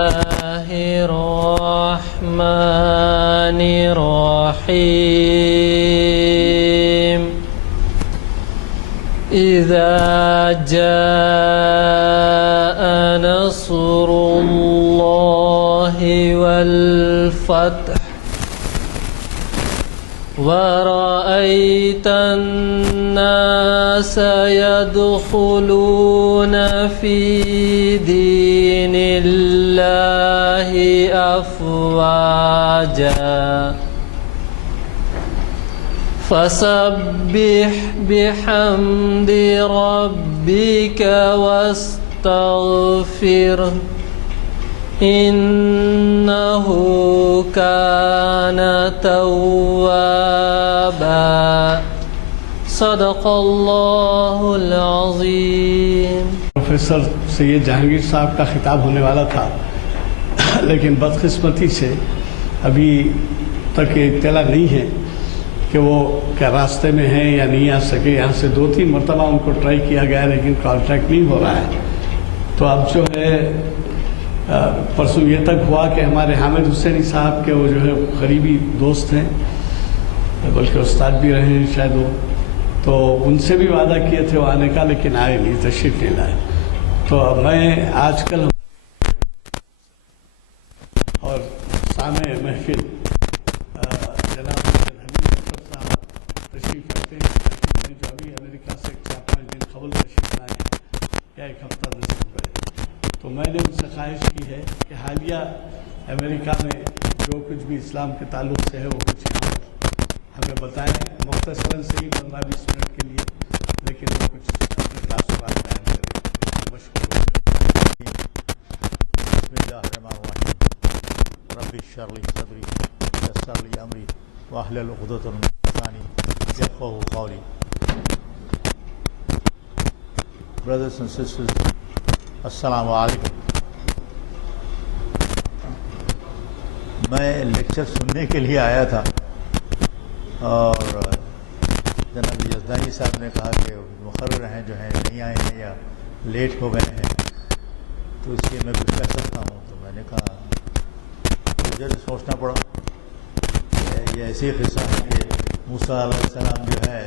الله الرحمن الرحيم إذا جاء نصر الله والفتح ورأيت الناس يدخلون في دين الله أفواجا فسبح بحمد ربك واستغفره إنه كان توابا صدق الله العظيم۔ پروفیسر سید جہانگیر صاحب کا خطاب ہونے والا تھا، لیکن بدقسمتی سے ابھی تک یہ اطلاع نہیں ہے کہ وہ کیا راستے میں ہیں یا نہیں آ سکے۔ یہاں سے 2-3 مرتبہ ان کو ٹرائی کیا گیا لیکن کانٹیکٹ نہیں ہو رہا ہے۔ تو اب جو ہے پرسوں یہ تک ہوا کہ ہمارے حامد حسینی صاحب کے وہ جو ہے قریبی دوست ہیں، بلکہ استاد بھی رہے ہیں شاید وہ، تو ان سے بھی وعدہ کیے تھے وہ آنے کا، لیکن آئے نہیں، تشریف نہیں لائے۔ تو میں آج کل اور سامع محفل جناب صاحب تشریف رکھتے ہیں، جو ابھی امریکہ سے 4-5 دن قبل تشریف لائے ہیں یا 1 ہفتہ 10 دن پہلے، تو میں نے ان سے خواہش کی ہے کہ حالیہ امریکہ میں جو کچھ بھی اسلام کے تعلق سے ہے وہ کچھ یہاں ہمیں بتائیں، مختصراً سے ہی 15-20 منٹ کے لیے، لیکن وہ کچھ اپنے تاثرات بیان کریں۔ مشکور بسم اللہ الرحمن الرحیم رب اشرح لی صدری ویسر لی امری واحلل عقدۃ من لسانی یفقہوا قولی۔ Brothers and sisters, السلام علیکم۔ میں لیکچر سننے کے لیے آیا تھا اور جناب یزدانی صاحب نے کہا کہ مقرر ہیں جو ہیں نہیں آئے ہیں یا لیٹ ہو گئے ہیں، تو اس لیے میں کچھ کہہ سکتا ہوں۔ تو میں نے کہا مجھے سوچنا پڑا کہ یہ ایسی قصہ ہے کہ موسیٰ علیہ السلام جو ہے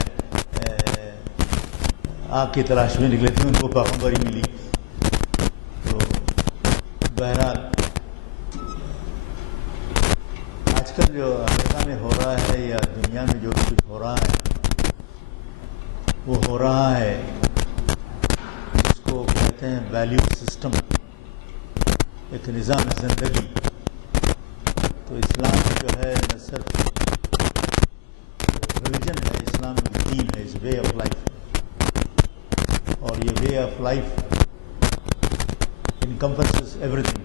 آگ کی تلاش میں نکلے تھے، ان کو پیغمبری ملی۔ تو بہرحال آج کل جو امریکہ میں ہو رہا ہے یا دنیا میں جو کچھ ہو رہا ہے وہ ہو رہا ہے جس کو کہتے ہیں ویلیو سسٹم، ایک نظام زندگی۔ تو اسلام جو ہے نہ صرف ریلیجن ہے، اسلام دین ہے، از وے آف لائف، اور یہ way of life encompasses everything۔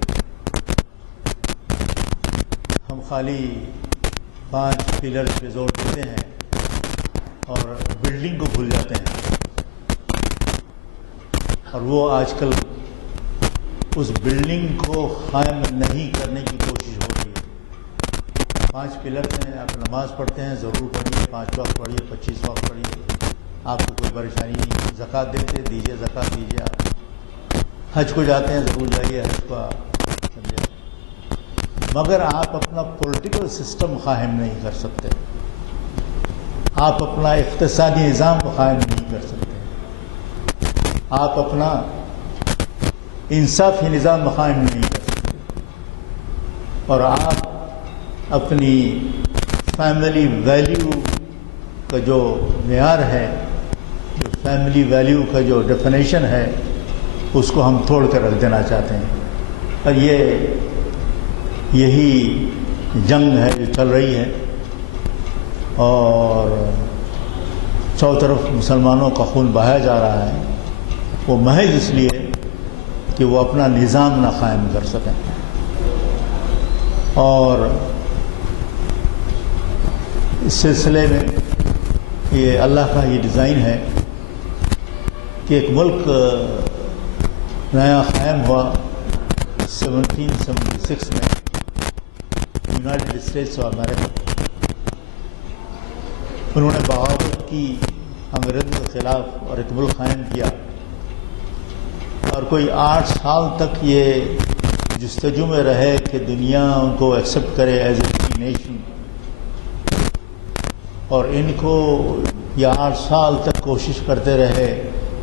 ہم خالی 5 پلرز پہ زور دیتے ہیں اور بلڈنگ کو بھول جاتے ہیں، اور وہ آج کل اس بلڈنگ کو قائم نہیں کرنے کی کوشش ہو رہی ہے۔ 5 پلرز ہیں، آپ نماز پڑھتے ہیں ضرور پڑھیے، 5 وقت پڑھیے، 25 وقت پڑھیے، آپ کو کوئی پریشانی نہیں۔ زکوٰۃ دیتے دیجیے، زکوٰۃ دیجیے۔ آپ حج کو جاتے ہیں ضرور جائیے، حج کو سمجھے، مگر آپ اپنا پولیٹیکل سسٹم قائم نہیں کر سکتے، آپ اپنا اقتصادی نظام قائم نہیں کر سکتے، آپ اپنا انصافی نظام قائم نہیں کر سکتے، اور آپ اپنی فیملی ویلیو کا جو معیار ہے، جو فیملی ویلیو کا جو ڈیفینیشن ہے، اس کو ہم توڑ کر رکھ دینا چاہتے ہیں۔ اور یہی جنگ ہے جو چل رہی ہے، اور چاروں طرف مسلمانوں کا خون بہایا جا رہا ہے، وہ محض اس لیے کہ وہ اپنا نظام نہ قائم کر سکیں۔ اور اس سلسلے میں یہ اللہ کا یہ ڈیزائن ہے کہ ایک ملک نیا قائم ہوا 1776 میں، یونائٹڈ اسٹیٹس آف امریکہ۔ انہوں نے بغاوت کی انگریزوں کے خلاف اور ایک ملک قائم کیا، اور کوئی 8 سال تک یہ جستجو میں رہے کہ دنیا ان کو ایکسیپٹ کرے ایز اے فری نیشن، اور ان کو یہ 8 سال تک کوشش کرتے رہے،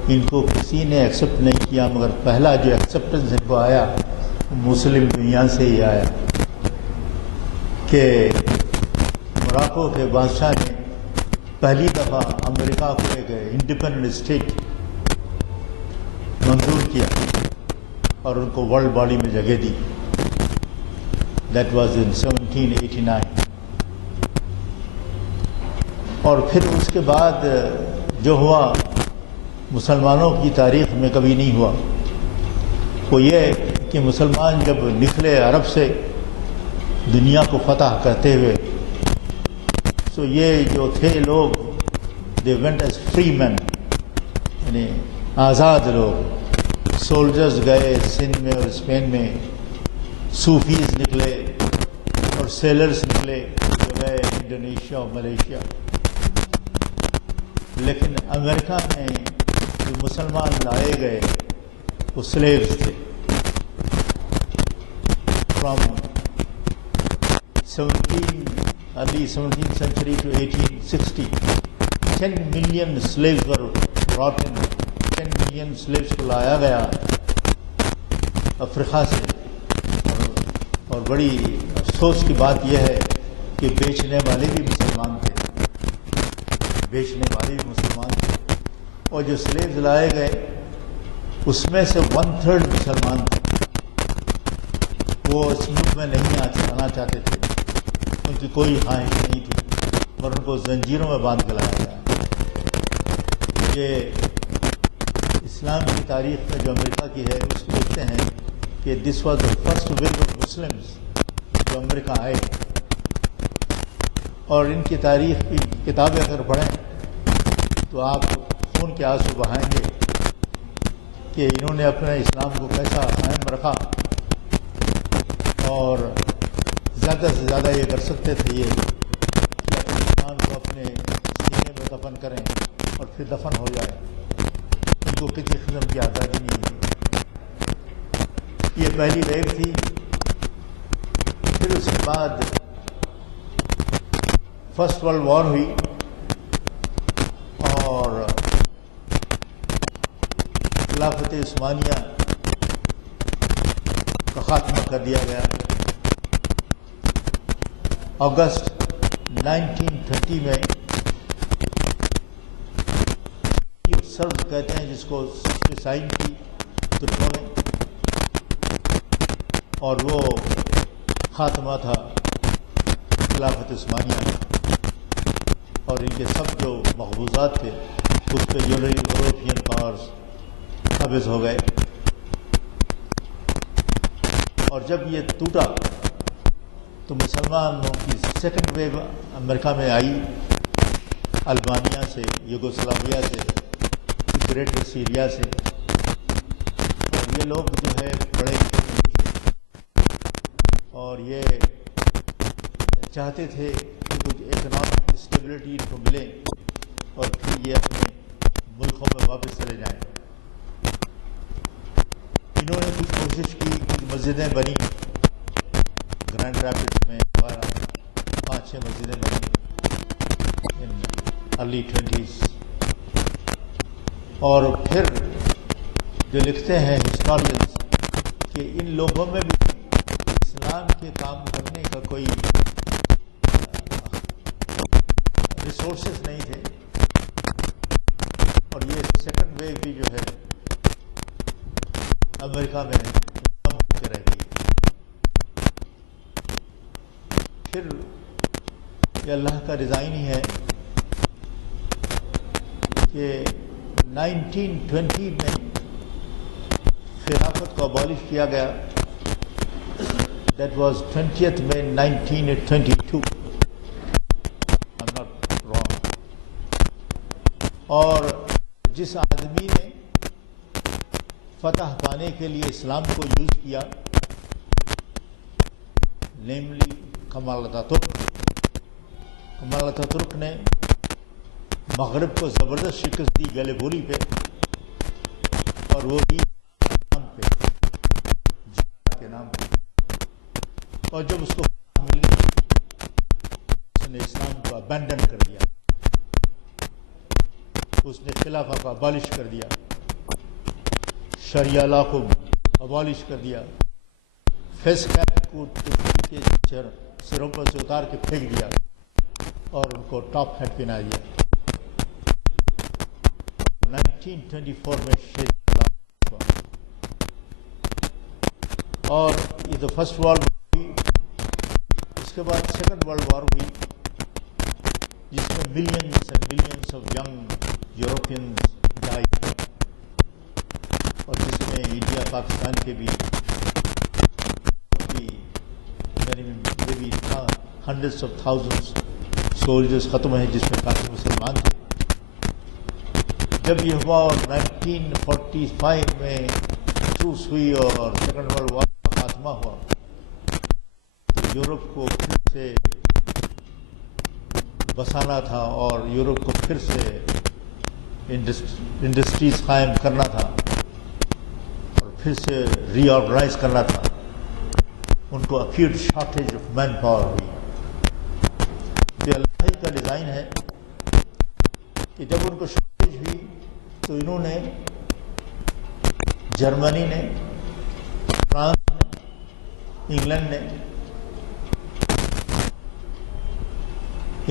ان کو کسی نے ایکسیپٹ نہیں کیا، مگر پہلا جو ایکسیپٹنس ان کو آیا مسلم دنیا سے ہی آیا کہ موراکو کے بادشاہ نے پہلی دفعہ امریکہ کو ایک انڈیپینڈنٹ اسٹیٹ منظور کیا اور ان کو ورلڈ باڈی میں جگہ دی. That was in 1789. اور پھر اس کے بعد جو ہوا مسلمانوں کی تاریخ میں کبھی نہیں ہوا، وہ یہ کہ مسلمان جب نکلے عرب سے دنیا کو فتح کرتے ہوئے، تو یہ جو تھے لوگ دے وینٹ ایز فری مین، یعنی آزاد لوگ. سولجرز گئے سندھ میں اور اسپین میں، صوفیز نکلے اور سیلرز نکلے جو گئے انڈونیشیا اور ملیشیا. لیکن امریکہ میں جو مسلمان لائے گئے وہ سلیوز تھے. From early 17th century to 1860, 10 million slaves were brought in. 10 million slaves کو لایا گیا افریقہ سے. اور بڑی افسوس کی بات یہ ہے کہ بیچنے والے بھی مسلمان تھے، اور جو سلیوز لائے گئے اس میں سے 1/3 مسلمان تھے. وہ اس ملک میں نہیں آنا چاہتے تھے، ان کی کوئی خواہش نہیں تھی، اور ان کو زنجیروں میں باندھ کے لایا گیا. یہ اسلام کی تاریخ میں جو امریکہ کی ہے اس کو دیکھتے ہیں کہ this was the first wave of Muslims جو امریکہ آئے. اور ان کی تاریخ کی کتابیں اگر پڑھیں تو آپ خون کے آنسو بہائیں گے کہ انہوں نے اپنے اسلام کو کیسا قائم رکھا، اور زیادہ سے زیادہ یہ کر سکتے تھے یہ کہ اپنے ایمان کو اپنے سینے میں دفن کریں اور پھر دفن ہو جائے. ان کو کسی قسم کی آزادی نہیں تھی. یہ پہلی ویو تھی. پھر اس کے بعد فرسٹ ورلڈ وار ہوئی اور خلافت عثمانیہ کا خاتمہ کر دیا گیا. اگست 1930 میں سرد کہتے ہیں جس کو سائن کی ترکوں نے، اور وہ خاتمہ تھا خلافت عثمانیہ کا. اور ان کے سب جو مقبوضات تھے اس پہ یورپین پاورز قابض ہو گئے. اور جب یہ ٹوٹا تو مسلمانوں کی سیکنڈ ویو امریکہ میں آئی، البانیہ سے، یوگوسلاویا سے، گریٹر سیریا سے. اور یہ لوگ جو ہے بڑے اور یہ چاہتے تھے کہ کچھ اکنامک اسٹیبلٹی ان کو ملے اور پھر یہ اپنے ملکوں میں واپس چلے جائیں. انہوں نے کچھ کوشش کی، کچھ مسجدیں بنی گرینڈ ریپڈس میں، 5-6 مسجدیں بنی ان ارلی 20s. اور پھر جو لکھتے ہیں ہسٹورینز کہ ان لوگوں میں بھی اسلام کے کام کرنے کا کوئی ریسورسز نہیں تھے، اور یہ سیکنڈ ویو بھی جو ہے امریکہ میں کم ہو کے رہ گئی. پھر یہ اللہ کا ڈیزائن ہی ہے کہ 1920 میں خلافت کو ابالش کیا گیا. That was 20 May 1922. I'm not wrong. اور جس آدمی نے فتح پانے کے لیے اسلام کو یوز کیا، نیملی کمال اتاترک نے مغرب کو زبردست شکست دی گیلیپولی پہ، اور وہ بھی کے نام پہ اور جب اس کو مل گئی اس نے اسلام کو ابینڈن کر دیا، اس نے خلافہ کو ابالش کر دیا، شریعہ لا کو ابالش کر دیا، فیس کیپ کو ترکی کے سروں پر سے اتار کے پھینک دیا اور ان کو ٹاپ ہیٹ پہنا دیا۔ 1924 میں شہید ہوا اور یہ تو فرسٹ ورلڈ وار ہوئی۔ اس کے بعد سیکنڈ ورلڈ وار ہوئی جس میں millions and millions of young Europeans died, اور جس میں انڈیا پاکستان کے بھی ہنڈریڈس آف تھاؤزنڈس سولجرز ختم ہیں، جس میں کافی مسلمان تھے۔ جب یہ ہوا اور 1945 میں ٹروس ہوئی اور سیکنڈ ورلڈ وار کا خاتمہ ہوا تو یورپ کو پھر سے بسانا تھا اور یورپ کو پھر سے انڈسٹریز قائم کرنا تھا اور پھر سے ری آرگنائز کرنا تھا۔ ان کو acute shortage of manpower ہوئی۔ تو اللہ ہی کا ڈیزائن ہے کہ جب ان کو شارٹیج ہوئی تو انہوں نے، جرمنی نے، فرانس نے، انگلینڈ نے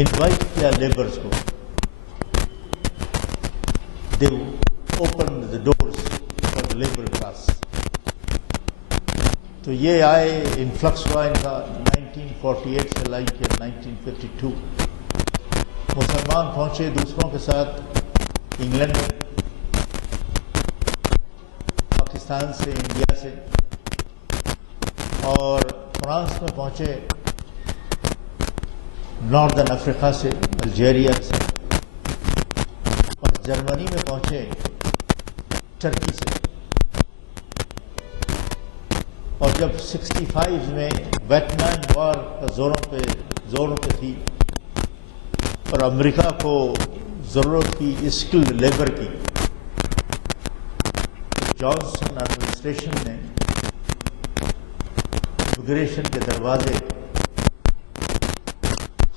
انوائٹ کیا لیبرز کو، they open the doors for the labour class. تو یہ آئے، انفلکس ہوا ان کا 1948 سے لائی کے 1952۔ مسلمان پہنچے دوسروں کے ساتھ انگلینڈ میں، پاکستان سے، انڈیا سے، اور فرانس میں پہنچے ناردرن افریقہ سے، الجیریا سے، اور جرمنی میں پہنچے ٹرکی سے۔ اور جب 65 میں ویتنام وار کا زوروں پہ تھی اور امریکہ کو ضرورت تھی اسکلڈ لیبر کی، جانسن ایڈمنسٹریشن نے امیگریشن کے دروازے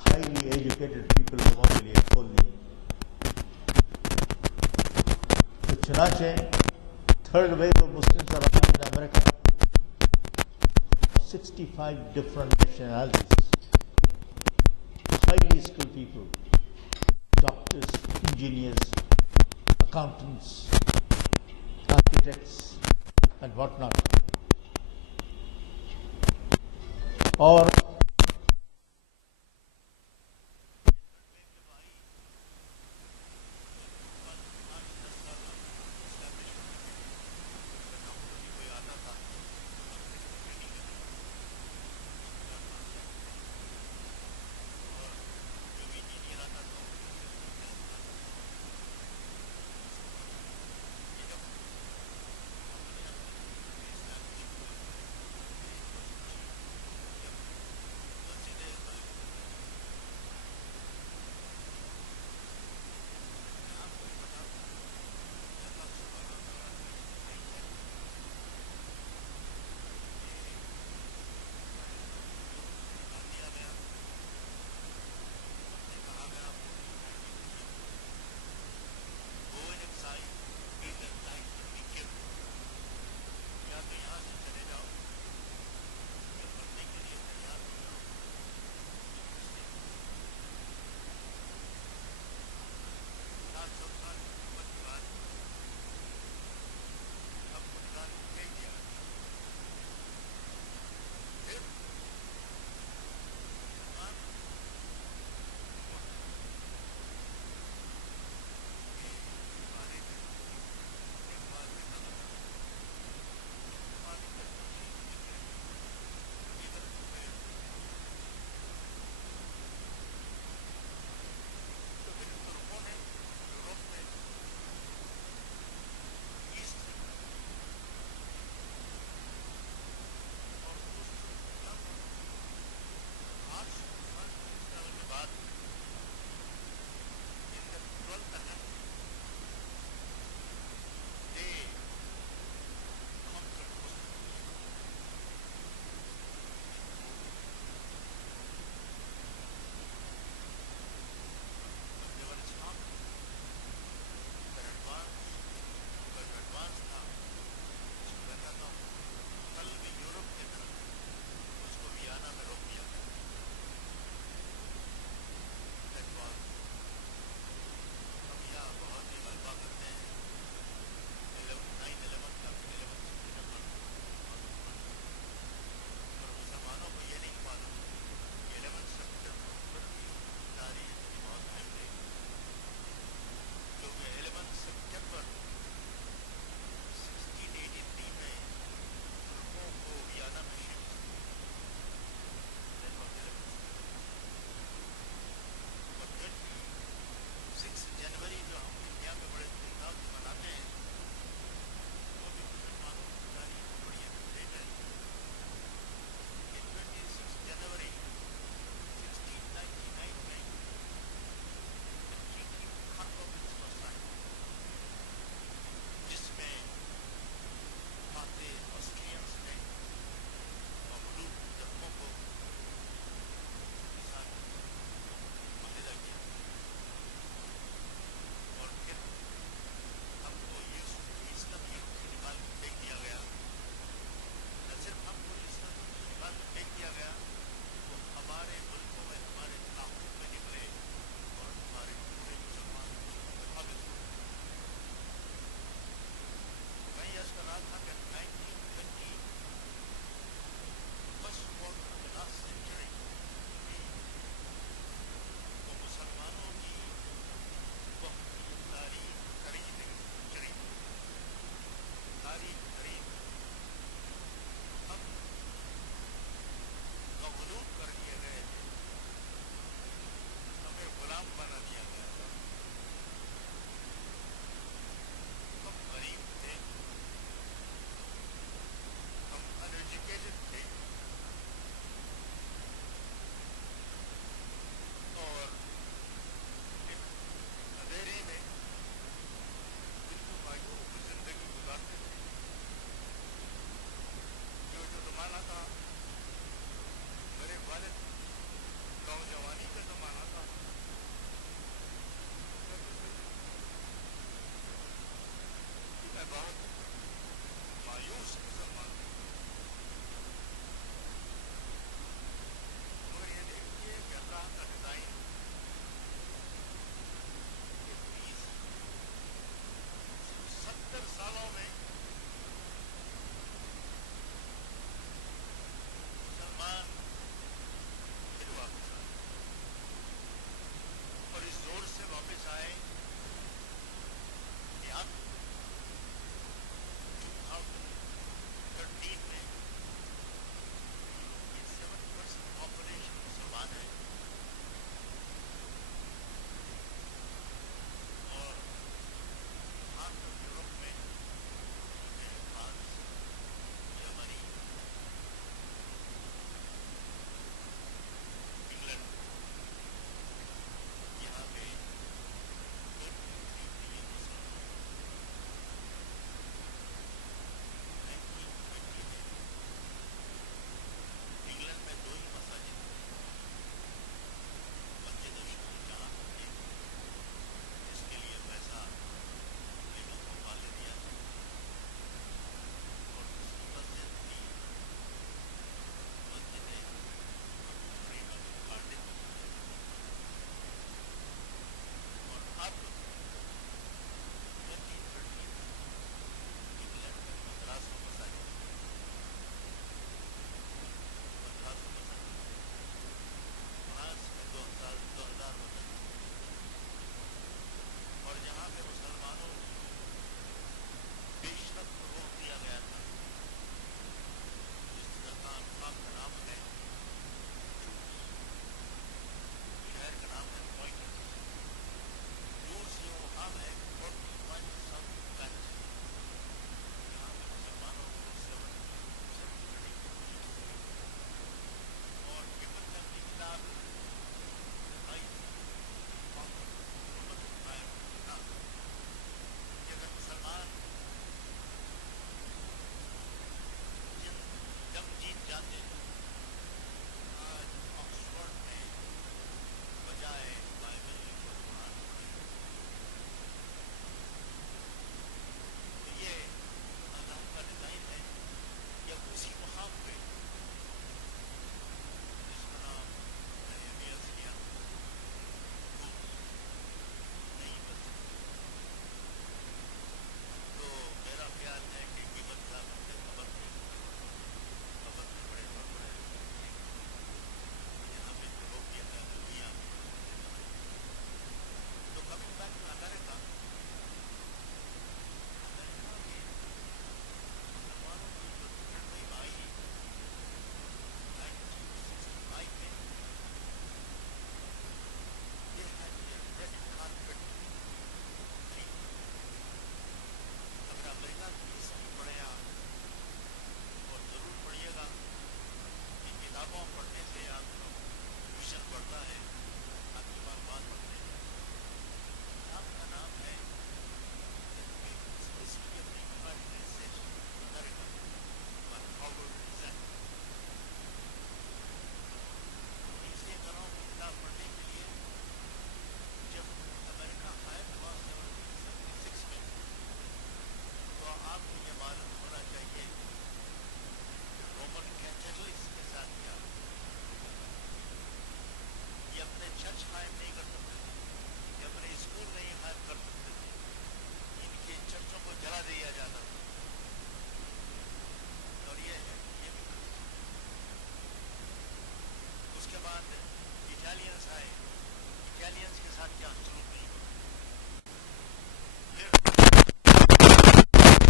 ہائیلی ایجوکیٹڈ پیپل لوگوں کے لیے کھول دیے۔ تو چنانچہ third wave of Muslims around in امریکہ، 65 different nationalities, highly skilled people, doctors, engineers, accountants, architects, and whatnot. اور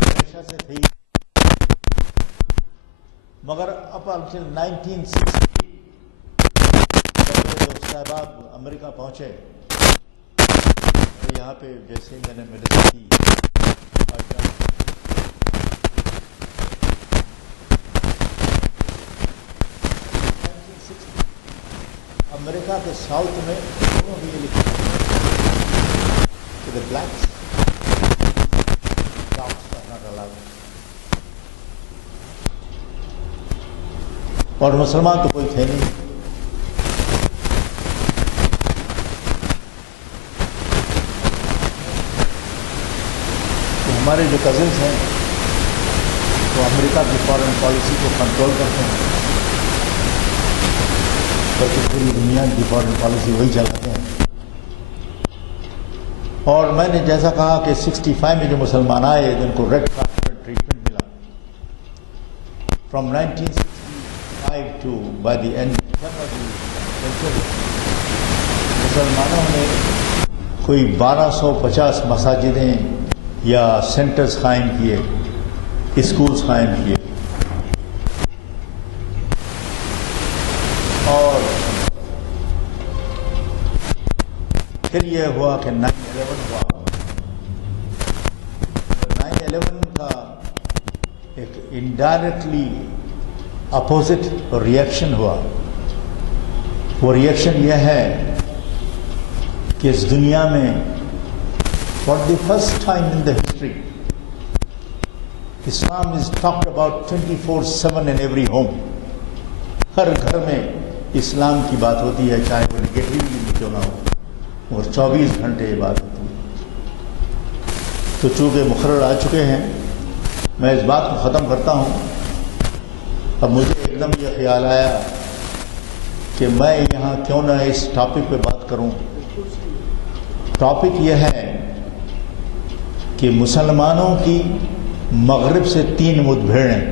ہمیشہ سے تھی، مگر اپ انٹل 1960 جب میرے دوست صاحب امریکہ پہنچے تو یہاں پہ جیسے میں نے میڈیسن کی امریکہ کے ساؤتھ میں دونوں بھی یہ لکھا کہ the blacks dogs are not allowed. اور مسلمان تو کوئی تھے نہیں. تو ہمارے جو کزنس ہیں وہ امریکہ کی فارن پالیسی کو کنٹرول کرتے ہیں، بلکہ پوری دنیا کی فارن پالیسی وہی چلاتے ہیں. اور میں نے جیسا کہا کہ 65 میں جو مسلمان آئے جن کو ریڈ کارپیٹ ٹریٹمنٹ ملا from 1965 to by the end مسلمانوں نے کوئی 1250 مساجدیں یا سینٹرز قائم کیے، اسکولز قائم کیے. اور پھر یہ ہوا کہ 9/11 ہوا. 9/11 کا ایک انڈائریکٹلی اپوزٹ ریئیکشن ہوا. وہ ریئیکشن یہ ہے کہ اس دنیا میں for the first time in the history Islam is talked about 24/7 in every home. ہر گھر میں اسلام کی بات ہوتی ہے، چاہے وہ نگیٹیولی کیوں نہ ہو، اور 24 گھنٹے یہ بات ہوتی ہے. تو چونکہ مقرر آ چکے ہیں، میں اس بات کو ختم کرتا ہوں. اب مجھے ایک دم یہ خیال آیا کہ میں یہاں کیوں نہ اس ٹاپک پہ بات کروں. ٹاپک یہ ہے کہ مسلمانوں کی مغرب سے 3 مدبھیڑیں،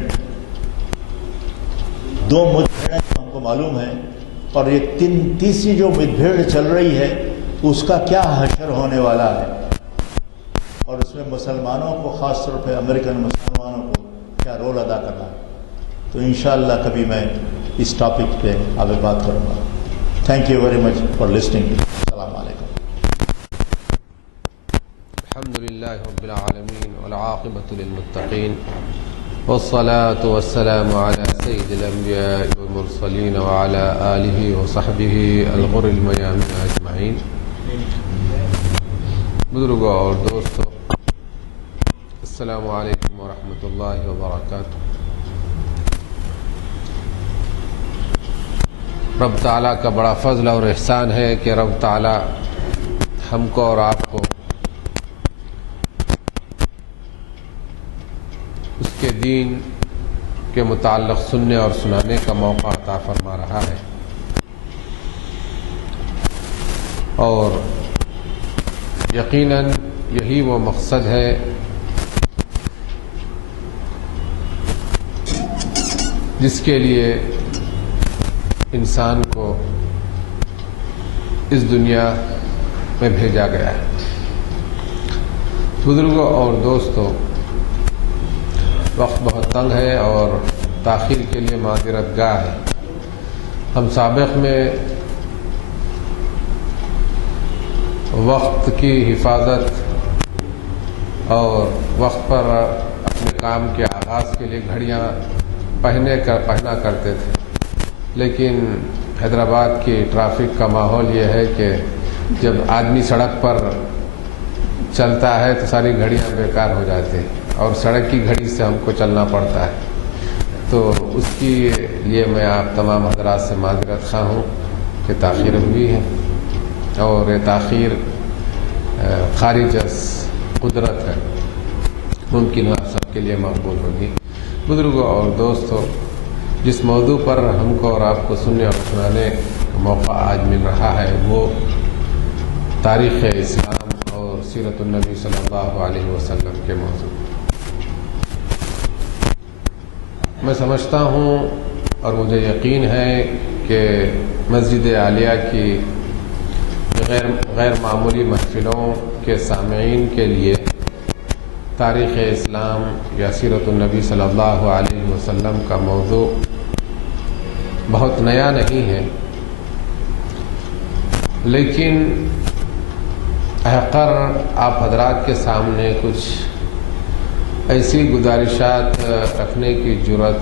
2 مدبھیڑیں ہم کو معلوم ہے، اور ایک تیسری جو مدبھیڑ چل رہی ہے اس کا کیا حشر ہونے والا ہے، اور اس میں مسلمانوں کو خاص طور پہ امریکن مسلمانوں کو کیا رول ادا کرنا ہے. تو انشاءاللہ کبھی میں اس ٹاپک پہ آگے بات کروں گا. Thank you very much for listening. السلام علیکم. الحمد للہ رب العالمین والعاقبۃ للمتقین والصلاة والسلام على سید الانبیاء والمرسلین وعلى آلہ وصحبہ الغر المیامین اجمعین. بزرگوں اور دوستوں، السلام علیکم ورحمۃ اللہ وبرکاتہ. رب تعالیٰ کا بڑا فضل اور احسان ہے کہ رب تعالیٰ ہم کو اور آپ کو اس کے دین کے متعلق سننے اور سنانے کا موقع عطا فرما رہا ہے. اور یقیناً یہی وہ مقصد ہے جس کے لیے انسان کو اس دنیا میں بھیجا گیا ہے. بزرگوں اور دوستوں، وقت بہت تنگ ہے اور تاخیر کے لیے معذرت گاہ ہے. ہم سابق میں وقت کی حفاظت اور وقت پر اپنے کام کے آغاز کے لیے گھڑیاں پہنا کرتے تھے، لیکن حیدرآباد کی ٹریفک کا ماحول یہ ہے کہ جب آدمی سڑک پر چلتا ہے تو ساری گھڑیاں بیکار ہو جاتی ہیں اور سڑک کی گھڑی سے ہم کو چلنا پڑتا ہے. تو اس کی لیے میں آپ تمام حضرات سے معذرت خواہ ہوں کہ تاخیر ہوئی ہے، اور یہ تاخیر خارج از قدرت ہے، ممکن آپ سب کے لیے مقبول ہوگی. بزرگوں اور دوستوں، جس موضوع پر ہم کو اور آپ کو سننے اور سنانے کا موقع آج مل رہا ہے وہ تاریخ اسلام اور سیرت النبی صلی اللہ علیہ وسلم کے موضوع. میں سمجھتا ہوں اور مجھے یقین ہے کہ مسجد عالیہ کی غیر معمولی محفلوں کے سامعین کے لیے تاریخ اسلام یا سیرت النبی صلی اللہ علیہ وسلم کا موضوع بہت نیا نہیں ہے، لیکن احقر آپ حضرات کے سامنے کچھ ایسی گزارشات رکھنے کی جرات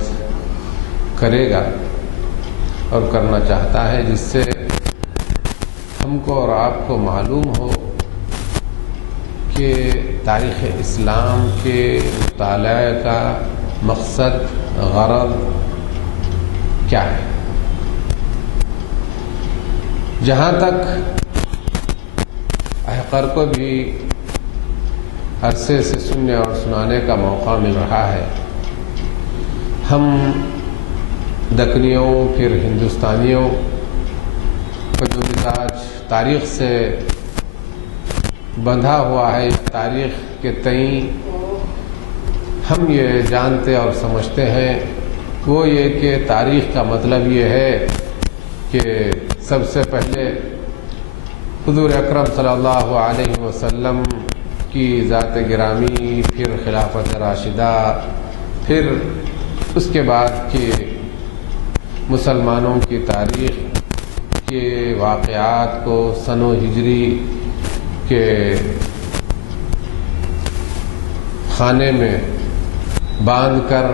کرے گا اور کرنا چاہتا ہے جس سے ہم کو اور آپ کو معلوم ہو کہ تاریخ اسلام کے مطالعہ کا مقصد غرض کیا ہے۔ جہاں تک احقر کو بھی عرصے سے سننے اور سنانے کا موقع مل رہا ہے، ہم دکنیوں پھر ہندوستانیوں کا جو مزاج تاریخ سے بندھا ہوا ہے، تاریخ کے تئیں ہم یہ جانتے اور سمجھتے ہیں وہ یہ کہ تاریخ کا مطلب یہ ہے کہ سب سے پہلے حضور اکرم صلی اللہ علیہ وسلم کی ذات گرامی، پھر خلافت راشدہ، پھر اس کے بعد کے مسلمانوں کی تاریخ کے واقعات کو سن و ہجری کے خانے میں باندھ کر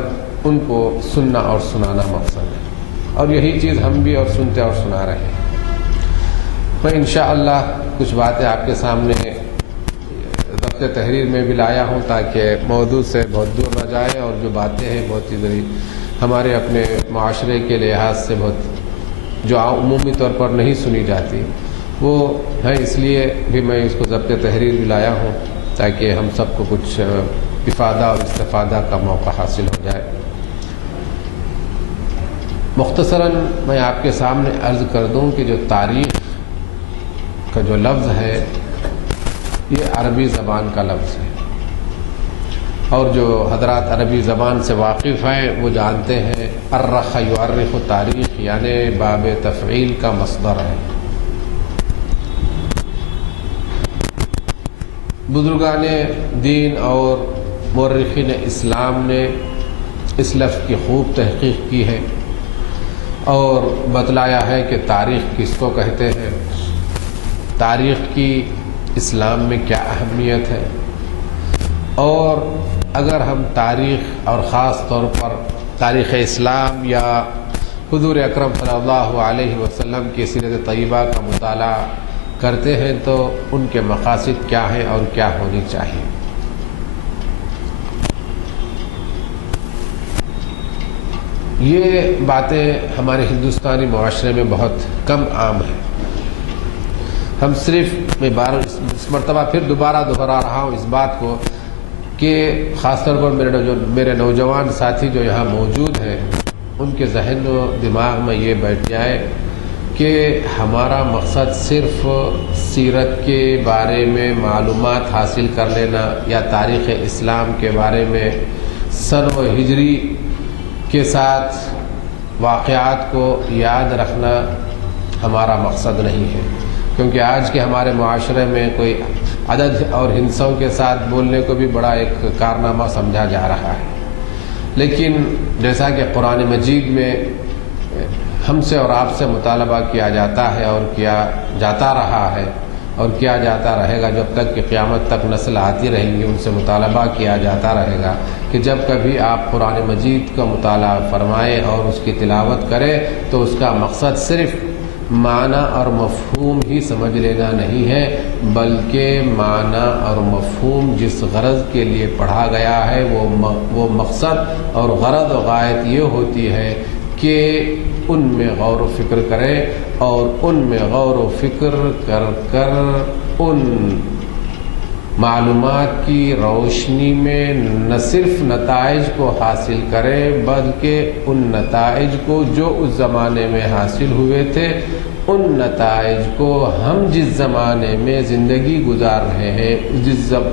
ان کو سننا اور سنانا مقصد ہے، اور یہی چیز ہم بھی اور سنتے اور سنا رہے ہیں۔ میں انشاءاللہ کچھ باتیں آپ کے سامنے ضبط تحریر میں بھی لایا ہوں تاکہ موضوع سے بہت دور نہ جائے، اور جو باتیں ہیں بہت ہی ہمارے اپنے معاشرے کے لحاظ سے بہت جو عمومی طور پر نہیں سنی جاتی وہ ہے، اس لیے بھی میں اس کو ضبط تحریر بھی لایا ہوں تاکہ ہم سب کو کچھ افادہ اور استفادہ کا موقع حاصل ہو جائے۔ مختصراً میں آپ کے سامنے عرض کر دوں کہ جو تاریخ کا جو لفظ ہے یہ عربی زبان کا لفظ ہے، اور جو حضرات عربی زبان سے واقف ہیں وہ جانتے ہیں ارخ یؤرخ تاریخ یعنی باب تفعیل کا مصدر ہے۔ بزرگان دین اور مورخین اسلام نے اس لفظ کی خوب تحقیق کی ہے اور بتلایا ہے کہ تاریخ کس کو کہتے ہیں، تاریخ کی اسلام میں کیا اہمیت ہے، اور اگر ہم تاریخ اور خاص طور پر تاریخ اسلام یا حضور اکرم صلی اللہ علیہ وسلم کی سیرت طیبہ کا مطالعہ کرتے ہیں تو ان کے مقاصد کیا ہیں اور کیا ہونی چاہیے۔ یہ باتیں ہمارے ہندوستانی معاشرے میں بہت کم عام ہیں۔ ہم صرف میں اس مرتبہ پھر دوبارہ دہرا رہا ہوں اس بات کو کہ خاص طور پر میرے نوجوان ساتھی جو یہاں موجود ہیں ان کے ذہن و دماغ میں یہ بیٹھ جائے کہ ہمارا مقصد صرف سیرت کے بارے میں معلومات حاصل کر لینا یا تاریخ اسلام کے بارے میں سن و ہجری کے ساتھ واقعات کو یاد رکھنا ہمارا مقصد نہیں ہے، کیونکہ آج کے ہمارے معاشرے میں کوئی عدد اور ہندسوں کے ساتھ بولنے کو بھی بڑا ایک کارنامہ سمجھا جا رہا ہے، لیکن جیسا کہ قرآن مجید میں ہم سے اور آپ سے مطالبہ کیا جاتا ہے اور کیا جاتا رہا ہے اور کیا جاتا رہے گا جب تک کہ قیامت تک نسل آتی رہیں گی، ان سے مطالبہ کیا جاتا رہے گا کہ جب کبھی آپ قرآن مجید کا مطالعہ فرمائیں اور اس کی تلاوت کریں تو اس کا مقصد صرف معنی اور مفہوم ہی سمجھ لینا نہیں ہے، بلکہ معنی اور مفہوم جس غرض کے لیے پڑھا گیا ہے وہ مقصد اور غرض و غایت یہ ہوتی ہے کہ ان میں غور و فکر کریں، اور ان میں غور و فکر کر کر ان معلومات کی روشنی میں نہ صرف نتائج کو حاصل کریں بلکہ ان نتائج کو جو اس زمانے میں حاصل ہوئے تھے، ان نتائج کو ہم جس زمانے میں زندگی گزار رہے ہیں،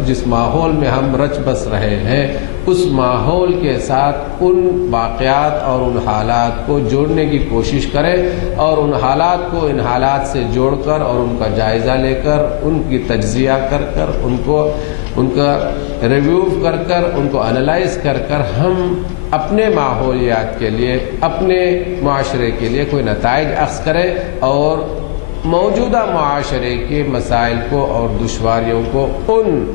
جس ماحول میں ہم رچ بس رہے ہیں، اس ماحول کے ساتھ ان واقعات اور ان حالات کو جوڑنے کی کوشش کریں اور ان حالات کو ان حالات سے جوڑ کر اور ان کا جائزہ لے کر ان کی تجزیہ کر کر ان کا ریویو کر کر ان کو انالائز کر کر ہم اپنے ماحولیات کے لیے اپنے معاشرے کے لیے کوئی نتائج اخذ کریں اور موجودہ معاشرے کے مسائل کو اور دشواریوں کو ان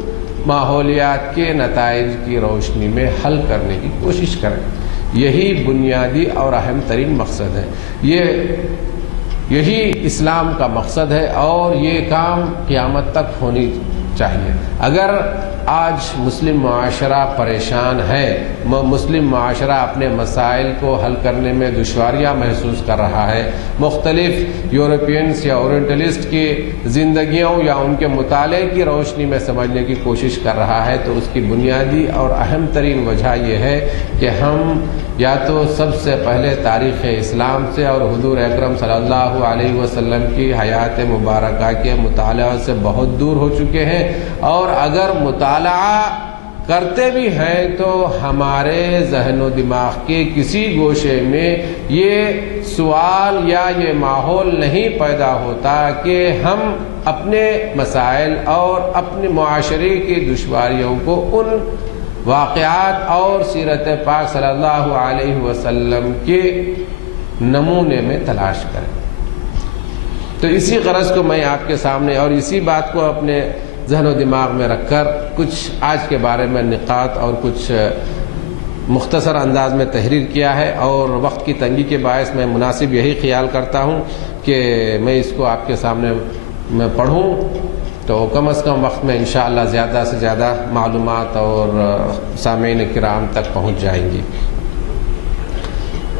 ماحولیات کے نتائج کی روشنی میں حل کرنے کی کوشش کریں. یہی بنیادی اور اہم ترین مقصد ہے. یہی اسلام کا مقصد ہے اور یہ کام قیامت تک ہونی چاہیے. اگر آج مسلم معاشرہ پریشان ہے، مسلم معاشرہ اپنے مسائل کو حل کرنے میں دشواریاں محسوس کر رہا ہے، مختلف یورپینس یا اورینٹلسٹ کی زندگیوں یا ان کے مطالعے کی روشنی میں سمجھنے کی کوشش کر رہا ہے، تو اس کی بنیادی اور اہم ترین وجہ یہ ہے کہ ہم یا تو سب سے پہلے تاریخ اسلام سے اور حضور اکرم صلی اللہ علیہ وسلم کی حیات مبارکہ کے مطالعہ سے بہت دور ہو چکے ہیں، اور اگر مطالعہ کرتے بھی ہیں تو ہمارے ذہن و دماغ کے کسی گوشے میں یہ سوال یا یہ ماحول نہیں پیدا ہوتا کہ ہم اپنے مسائل اور اپنے معاشرے کی دشواریوں کو ان واقعات اور سیرت پاک صلی اللہ علیہ وسلم کے نمونے میں تلاش کریں. تو اسی غرض کو میں آپ کے سامنے اور اسی بات کو اپنے ذہن و دماغ میں رکھ کر کچھ آج کے بارے میں نقاط اور کچھ مختصر انداز میں تحریر کیا ہے، اور وقت کی تنگی کے باعث میں مناسب یہی خیال کرتا ہوں کہ میں اس کو آپ کے سامنے میں پڑھوں تو کم از کم وقت میں انشاءاللہ زیادہ سے زیادہ معلومات اور سامعین کرام تک پہنچ جائیں گی.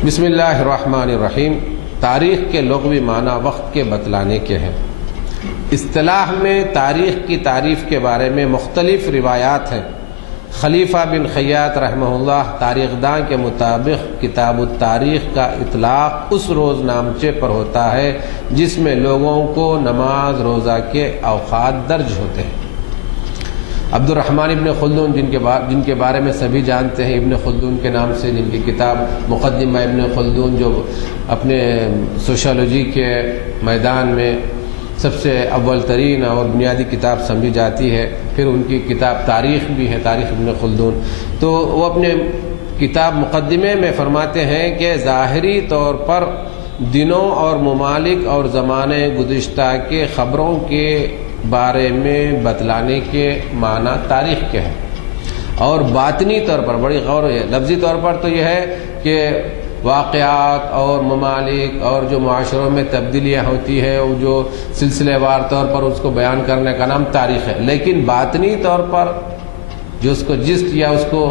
بسم اللہ الرحمن الرحیم. تاریخ کے لغوی معنی وقت کے بتلانے کے ہیں. اصطلاح میں تاریخ کی تعریف کے بارے میں مختلف روایات ہیں. خلیفہ بن خیاط رحمہ اللہ تاریخ داں کے مطابق کتاب التاریخ کا اطلاق اس روز نامچے پر ہوتا ہے جس میں لوگوں کو نماز روزہ کے اوقات درج ہوتے ہیں. عبد الرحمن ابن خلدون جن کے بارے میں سبھی جانتے ہیں ابن خلدون کے نام سے، جن کی کتاب مقدمہ ابن خلدون جو اپنے سوشالوجی کے میدان میں سب سے اول ترین اور بنیادی کتاب سمجھی جاتی ہے. پھر ان کی کتاب تاریخ بھی ہے، تاریخ ابن خلدون. تو وہ اپنے کتاب مقدمے میں فرماتے ہیں کہ ظاہری طور پر دنوں اور ممالک اور زمانے گزشتہ کے خبروں کے بارے میں بتلانے کے معنی تاریخ کے ہیں، اور باطنی طور پر بڑی غور ہے، لفظی طور پر تو یہ ہے کہ واقعات اور ممالک اور جو معاشروں میں تبدیلیاں ہوتی ہیں وہ جو سلسلے وار طور پر اس کو بیان کرنے کا نام تاریخ ہے. لیکن باطنی طور پر جو اس کو جسٹ یا اس کو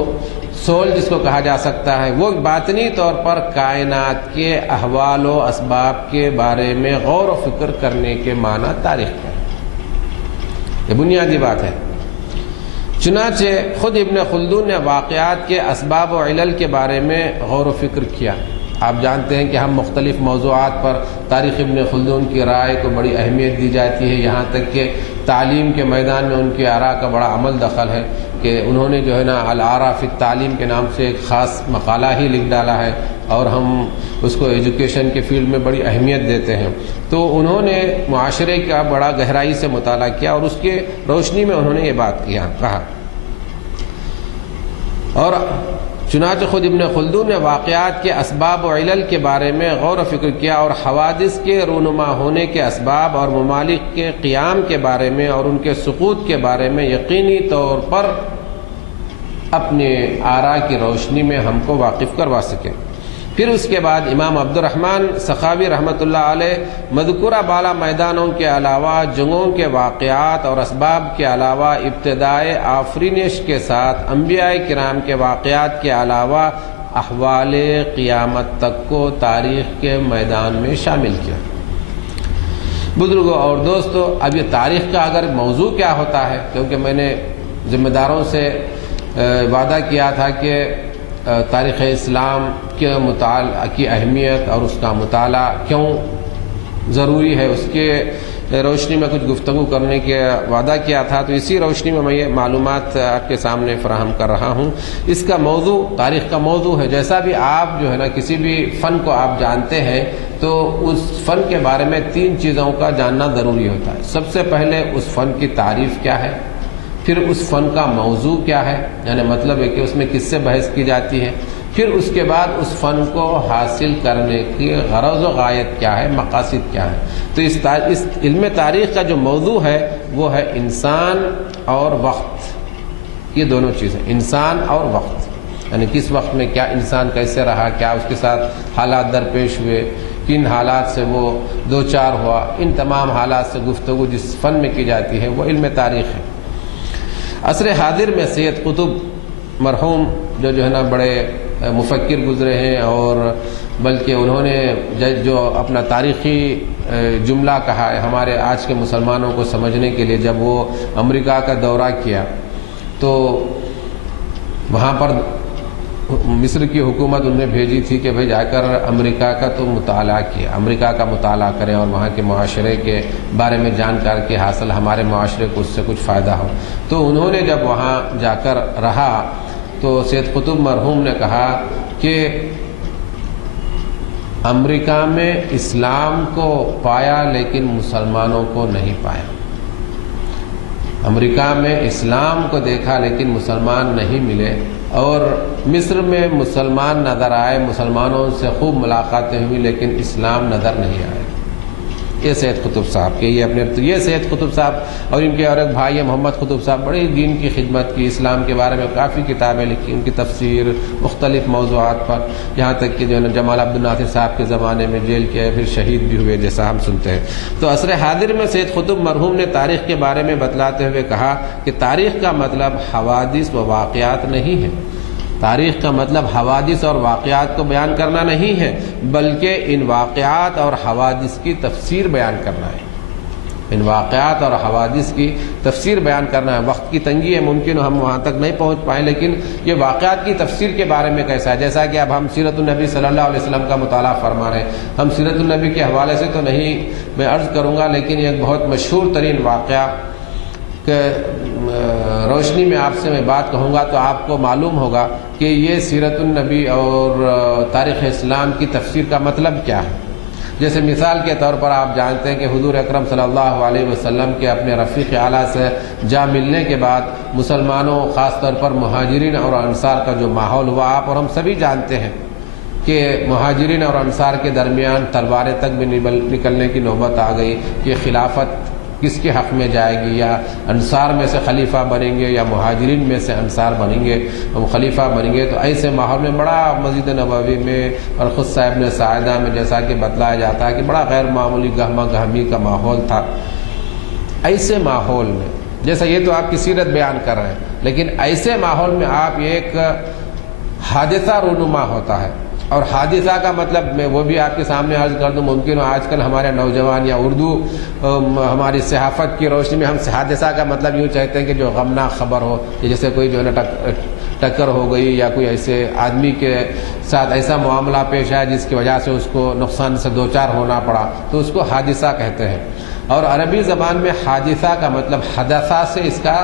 سول جس کو کہا جا سکتا ہے، وہ باطنی طور پر کائنات کے احوال و اسباب کے بارے میں غور و فکر کرنے کے معنی تاریخ ہے. یہ بنیادی بات ہے. چنانچہ خود ابن خلدون نے واقعات کے اسباب و علل کے بارے میں غور و فکر کیا. آپ جانتے ہیں کہ ہم مختلف موضوعات پر تاریخ ابن خلدون کی رائے کو بڑی اہمیت دی جاتی ہے، یہاں تک کہ تعلیم کے میدان میں ان کی آراء کا بڑا عمل دخل ہے کہ انہوں نے جو ہے نا الآراء فی التعلیم کے نام سے ایک خاص مقالہ ہی لکھ ڈالا ہے، اور ہم اس کو ایجوکیشن کے فیلڈ میں بڑی اہمیت دیتے ہیں. تو انہوں نے معاشرے کا بڑا گہرائی سے مطالعہ کیا اور اس کے روشنی میں انہوں نے یہ بات کہا. اور چنانچہ خود ابن خلدون نے واقعات کے اسباب و علل کے بارے میں غور و فکر کیا اور حوادث کے رونما ہونے کے اسباب اور ممالک کے قیام کے بارے میں اور ان کے سقوط کے بارے میں یقینی طور پر اپنے آراء کی روشنی میں ہم کو واقف کروا سکے. پھر اس کے بعد امام عبد الرحمن سخاوی رحمۃ اللہ علیہ مذکورہ بالا میدانوں کے علاوہ جنگوں کے واقعات اور اسباب کے علاوہ ابتدائے آفرینش کے ساتھ انبیاء کرام کے واقعات کے علاوہ احوال قیامت تک کو تاریخ کے میدان میں شامل کیا. بزرگوں اور دوستو، اب یہ تاریخ کا اگر موضوع کیا ہوتا ہے، کیونکہ میں نے ذمہ داروں سے وعدہ کیا تھا کہ تاریخ اسلام کے مطالعہ کی اہمیت اور اس کا مطالعہ کیوں ضروری ہے، اس کے روشنی میں کچھ گفتگو کرنے کے وعدہ کیا تھا، تو اسی روشنی میں یہ معلومات آپ کے سامنے فراہم کر رہا ہوں۔ اس کا موضوع تاریخ کا موضوع ہے۔ جیسا بھی آپ جو ہے نا کسی بھی فن کو آپ جانتے ہیں تو اس فن کے بارے میں 3 چیزوں کا جاننا ضروری ہوتا ہے۔ سب سے پہلے اس فن کی تعریف کیا ہے، پھر اس فن کا موضوع کیا ہے، یعنی مطلب ہے کہ اس میں کس سے بحث کی جاتی ہے، پھر اس کے بعد اس فن کو حاصل کرنے کی غرض و غایت کیا ہے، مقاصد کیا ہے۔ تو اس علم تاریخ کا جو موضوع ہے وہ ہے انسان اور وقت، یہ دونوں چیزیں، انسان اور وقت، یعنی کس وقت میں کیا انسان کیسے رہا، کیا اس کے ساتھ حالات درپیش ہوئے، کن حالات سے وہ دوچار ہوا، ان تمام حالات سے گفتگو جس فن میں کی جاتی ہے وہ علم تاریخ ہے۔ عصر حاضر میں سید قطب مرحوم جو ہے نا بڑے مفکر گزرے ہیں، اور بلکہ انہوں نے جو اپنا تاریخی جملہ کہا ہے ہمارے آج کے مسلمانوں کو سمجھنے کے لیے، جب وہ امریکہ کا دورہ کیا تو وہاں پر مصر کی حکومت انہیں بھیجی تھی کہ بھئی جا کر امریکہ کا تو مطالعہ کیا، امریکہ کا مطالعہ کریں اور وہاں کے معاشرے کے بارے میں جانکاری کے حاصل ہمارے معاشرے کو اس سے کچھ فائدہ ہو۔ تو انہوں نے جب وہاں جا کر رہا تو سید قطب مرحوم نے کہا کہ امریکہ میں اسلام کو پایا لیکن مسلمانوں کو نہیں پایا، امریکہ میں اسلام کو دیکھا لیکن مسلمان نہیں ملے، اور مصر میں مسلمان نظر آئے، مسلمانوں سے خوب ملاقاتیں ہوئی لیکن اسلام نظر نہیں آئے۔ یہ سید قطب صاحب کے یہ سید قطب صاحب اور ان کے اور ایک بھائی محمد قطب صاحب بڑی دین کی خدمت کی، اسلام کے بارے میں کافی کتابیں لکھی، ان کی تفسیر مختلف موضوعات پر، یہاں تک کہ جو ہے نا جمال عبد الناصر صاحب کے زمانے میں جیل کے پھر شہید بھی ہوئے جیسا ہم سنتے ہیں۔ تو عصر حاضر میں سید قطب مرحوم نے تاریخ کے بارے میں بتلاتے ہوئے کہا کہ تاریخ کا مطلب حوادث و واقعات نہیں ہے، تاریخ کا مطلب حوادث اور واقعات کو بیان کرنا نہیں ہے، بلکہ ان واقعات اور حوادث کی تفسیر بیان کرنا ہے، ان واقعات اور حوادث کی تفسیر بیان کرنا ہے۔ وقت کی تنگی ہے، ممکن ہم وہاں تک نہیں پہنچ پائیں، لیکن یہ واقعات کی تفسیر کے بارے میں کیسا ہے، جیسا کہ اب ہم سیرت النبی صلی اللہ علیہ وسلم کا مطالعہ فرما رہے ہیں، ہم سیرت النبی کے حوالے سے تو نہیں میں عرض کروں گا، لیکن ایک بہت مشہور ترین واقعہ کہ روشنی میں آپ سے میں بات کہوں گا تو آپ کو معلوم ہوگا کہ یہ سیرت النبی اور تاریخ اسلام کی تفسیر کا مطلب کیا ہے۔ جیسے مثال کے طور پر آپ جانتے ہیں کہ حضور اکرم صلی اللہ علیہ وسلم کے اپنے رفیق اعلیٰ سے جا ملنے کے بعد مسلمانوں خاص طور پر مہاجرین اور انصار کا جو ماحول ہوا، آپ اور ہم سبھی جانتے ہیں کہ مہاجرین اور انصار کے درمیان تلواریں تک بھی نکلنے کی نوبت آ گئی کہ خلافت کس کے حق میں جائے گی، یا انصار میں سے خلیفہ بنیں گے یا مہاجرین میں سے انصار بنیں گے، ہم خلیفہ بنیں گے۔ تو ایسے ماحول میں بڑا مسجد نبوی میں اور خود صاحب نے ساعدہ میں جیسا کہ بتلایا جاتا ہے کہ بڑا غیر معمولی گہما گہمی کا ماحول تھا۔ ایسے ماحول میں جیسا یہ تو آپ کی سیرت بیان کر رہے ہیں، لیکن ایسے ماحول میں آپ ایک حادثہ رونما ہوتا ہے، اور حادثہ کا مطلب میں وہ بھی آپ کے سامنے عرض کر دوں، ممکن ہو آج کل ہمارے نوجوان یا اردو ہماری صحافت کی روشنی میں ہم حادثہ کا مطلب یوں چاہتے ہیں کہ جو غمناک خبر ہو، جیسے کوئی جو ہے نا ٹکر ہو گئی یا کوئی ایسے آدمی کے ساتھ ایسا معاملہ پیش آیا جس کی وجہ سے اس کو نقصان سے دوچار ہونا پڑا، تو اس کو حادثہ کہتے ہیں۔ اور عربی زبان میں حادثہ کا مطلب حدثہ سے اس کا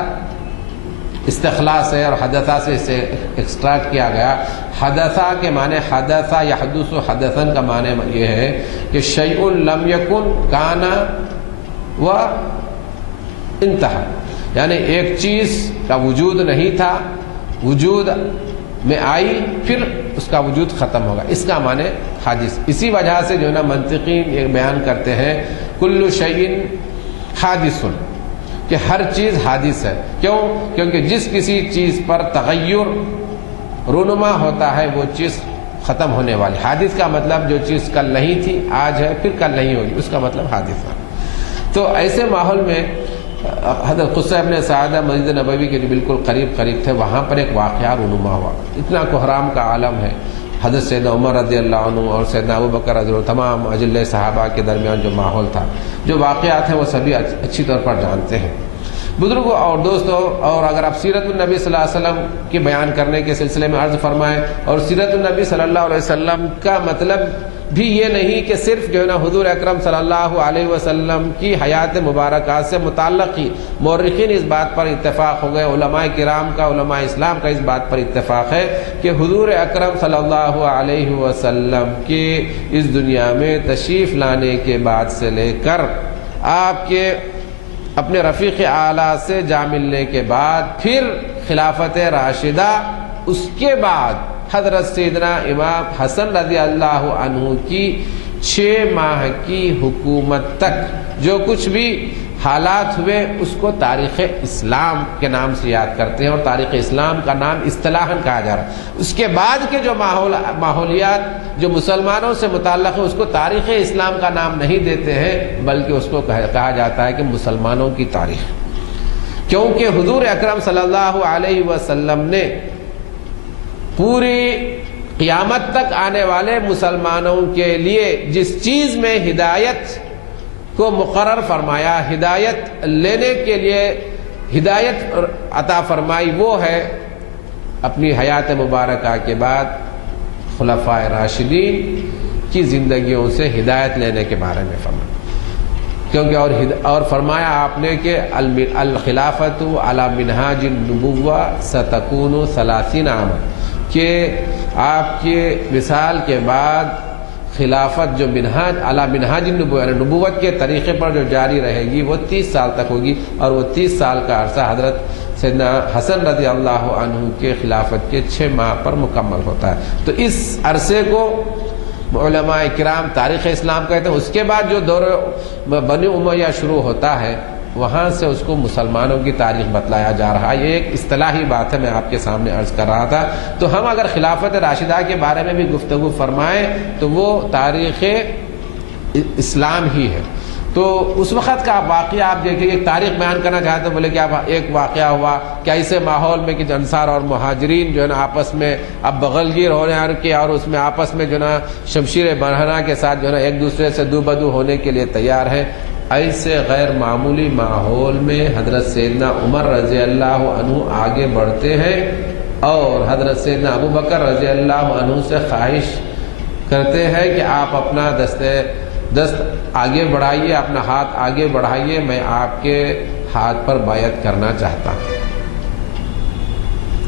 استخلاص ہے، اور حدثہ سے اسے ایکسٹریکٹ کیا گیا۔ حدثہ کے معنی حدثہ یحدث حدثن کا معنی یہ ہے کہ شیء لم یکن کان و انتہا، یعنی ایک چیز کا وجود نہیں تھا، وجود میں آئی، پھر اس کا وجود ختم ہوگا، اس کا معنی حادث۔ اسی وجہ سے جو ہے نا منطقین یہ بیان کرتے ہیں کل شیء حادث، کہ ہر چیز حادث ہے۔ کیوں؟ کیونکہ جس کسی چیز پر تغیر رونما ہوتا ہے وہ چیز ختم ہونے والی۔ حادث کا مطلب جو چیز کل نہیں تھی آج ہے، پھر کل نہیں ہوگی، اس کا مطلب حادث ہے۔ تو ایسے ماحول میں حضرت خود صاحب نے سعادہ مسجد نبوی کے جو بالکل قریب تھے، وہاں پر ایک واقعہ رونما ہوا، اتنا کوحرام کا عالم ہے۔ حضرت سیدنا عمر رضی اللہ عنہ اور سیدنا ابوبکر رضی اللہ عنہ، تمام اجل صحابہ کے درمیان جو ماحول تھا، جو واقعات ہیں وہ سبھی اچھی طور پر جانتے ہیں۔ بزرگوں اور دوستوں، اور اگر آپ سیرت النبی صلی اللہ علیہ وسلم کی بیان کرنے کے سلسلے میں عرض فرمائیں، اور سیرت النبی صلی اللہ علیہ وسلم کا مطلب بھی یہ نہیں کہ صرف جو ہے نا حضور اکرم صلی اللہ علیہ وسلم کی حیات مبارکہ سے متعلق ہی مورخین اس بات پر اتفاق ہو گئے، علماء کرام کا، علماء اسلام کا اس بات پر اتفاق ہے کہ حضور اکرم صلی اللہ علیہ وسلم کے اس دنیا میں تشریف لانے کے بعد سے لے کر آپ کے اپنے رفیق اعلیٰ سے جا ملنے کے بعد پھر خلافت راشدہ، اس کے بعد حضرت سیدنا امام حسن رضی اللہ عنہ کی 6 ماہ کی حکومت تک جو کچھ بھی حالات ہوئے اس کو تاریخ اسلام کے نام سے یاد کرتے ہیں، اور تاریخ اسلام کا نام اصطلاحاً کہا جا رہا ہے۔ اس کے بعد کے جو ماحولیات جو مسلمانوں سے متعلق ہے اس کو تاریخ اسلام کا نام نہیں دیتے ہیں، بلکہ اس کو کہا جاتا ہے کہ مسلمانوں کی تاریخ، کیونکہ حضور اکرم صلی اللہ علیہ وسلم نے پوری قیامت تک آنے والے مسلمانوں کے لیے جس چیز میں ہدایت کو مقرر فرمایا، ہدایت لینے کے لیے ہدایت عطا فرمائی، وہ ہے اپنی حیات مبارکہ کے بعد خلفائے راشدین کی زندگیوں سے ہدایت لینے کے بارے میں فرمایا، کیونکہ اور فرمایا آپ نے کہ الخلافت علی منہاج النبوہ ستکون 30 عاما، کہ آپ کے وصال کے بعد خلافت جو علی منہاج النبوہ یعنی نبوت کے طریقے پر جو جاری رہے گی وہ 30 سال تک ہوگی، اور وہ 30 سال کا عرصہ حضرت سیدنا حسن رضی اللہ عنہ کے خلافت کے 6 ماہ پر مکمل ہوتا ہے۔ تو اس عرصے کو علماء کرام تاریخ اسلام کہتے ہیں۔ اس کے بعد جو دور بنی امیہ شروع ہوتا ہے وہاں سے اس کو مسلمانوں کی تاریخ بتلایا جا رہا ہے۔ یہ ایک اصطلاحی بات ہے، میں آپ کے سامنے عرض کر رہا تھا۔ تو ہم اگر خلافت راشدہ کے بارے میں بھی گفتگو فرمائیں تو وہ تاریخ اسلام ہی ہے۔ تو اس وقت کا واقعہ آپ دیکھیں، ایک تاریخ بیان کرنا چاہتے ہیں، بولے کہ ایک واقعہ ہوا کہ ایسے ماحول میں کہ انصار اور مہاجرین جو ہے نا آپس میں اب بغلگیر ہونے کے، اور اس میں آپس میں جو ہے نا شمشیر برہنہ کے ساتھ جو ہے نا ایک دوسرے سے دو بدو ہونے کے لیے تیار ہیں۔ ایسے غیر معمولی ماحول میں حضرت سیدنا عمر رضی اللہ عنہ آگے بڑھتے ہیں اور حضرت سیدنا ابو بکر رضی اللہ عنہ سے خواہش کرتے ہیں کہ آپ اپنا دست آگے بڑھائیے، اپنا ہاتھ آگے بڑھائیے، میں آپ کے ہاتھ پر بیعت کرنا چاہتا ہوں۔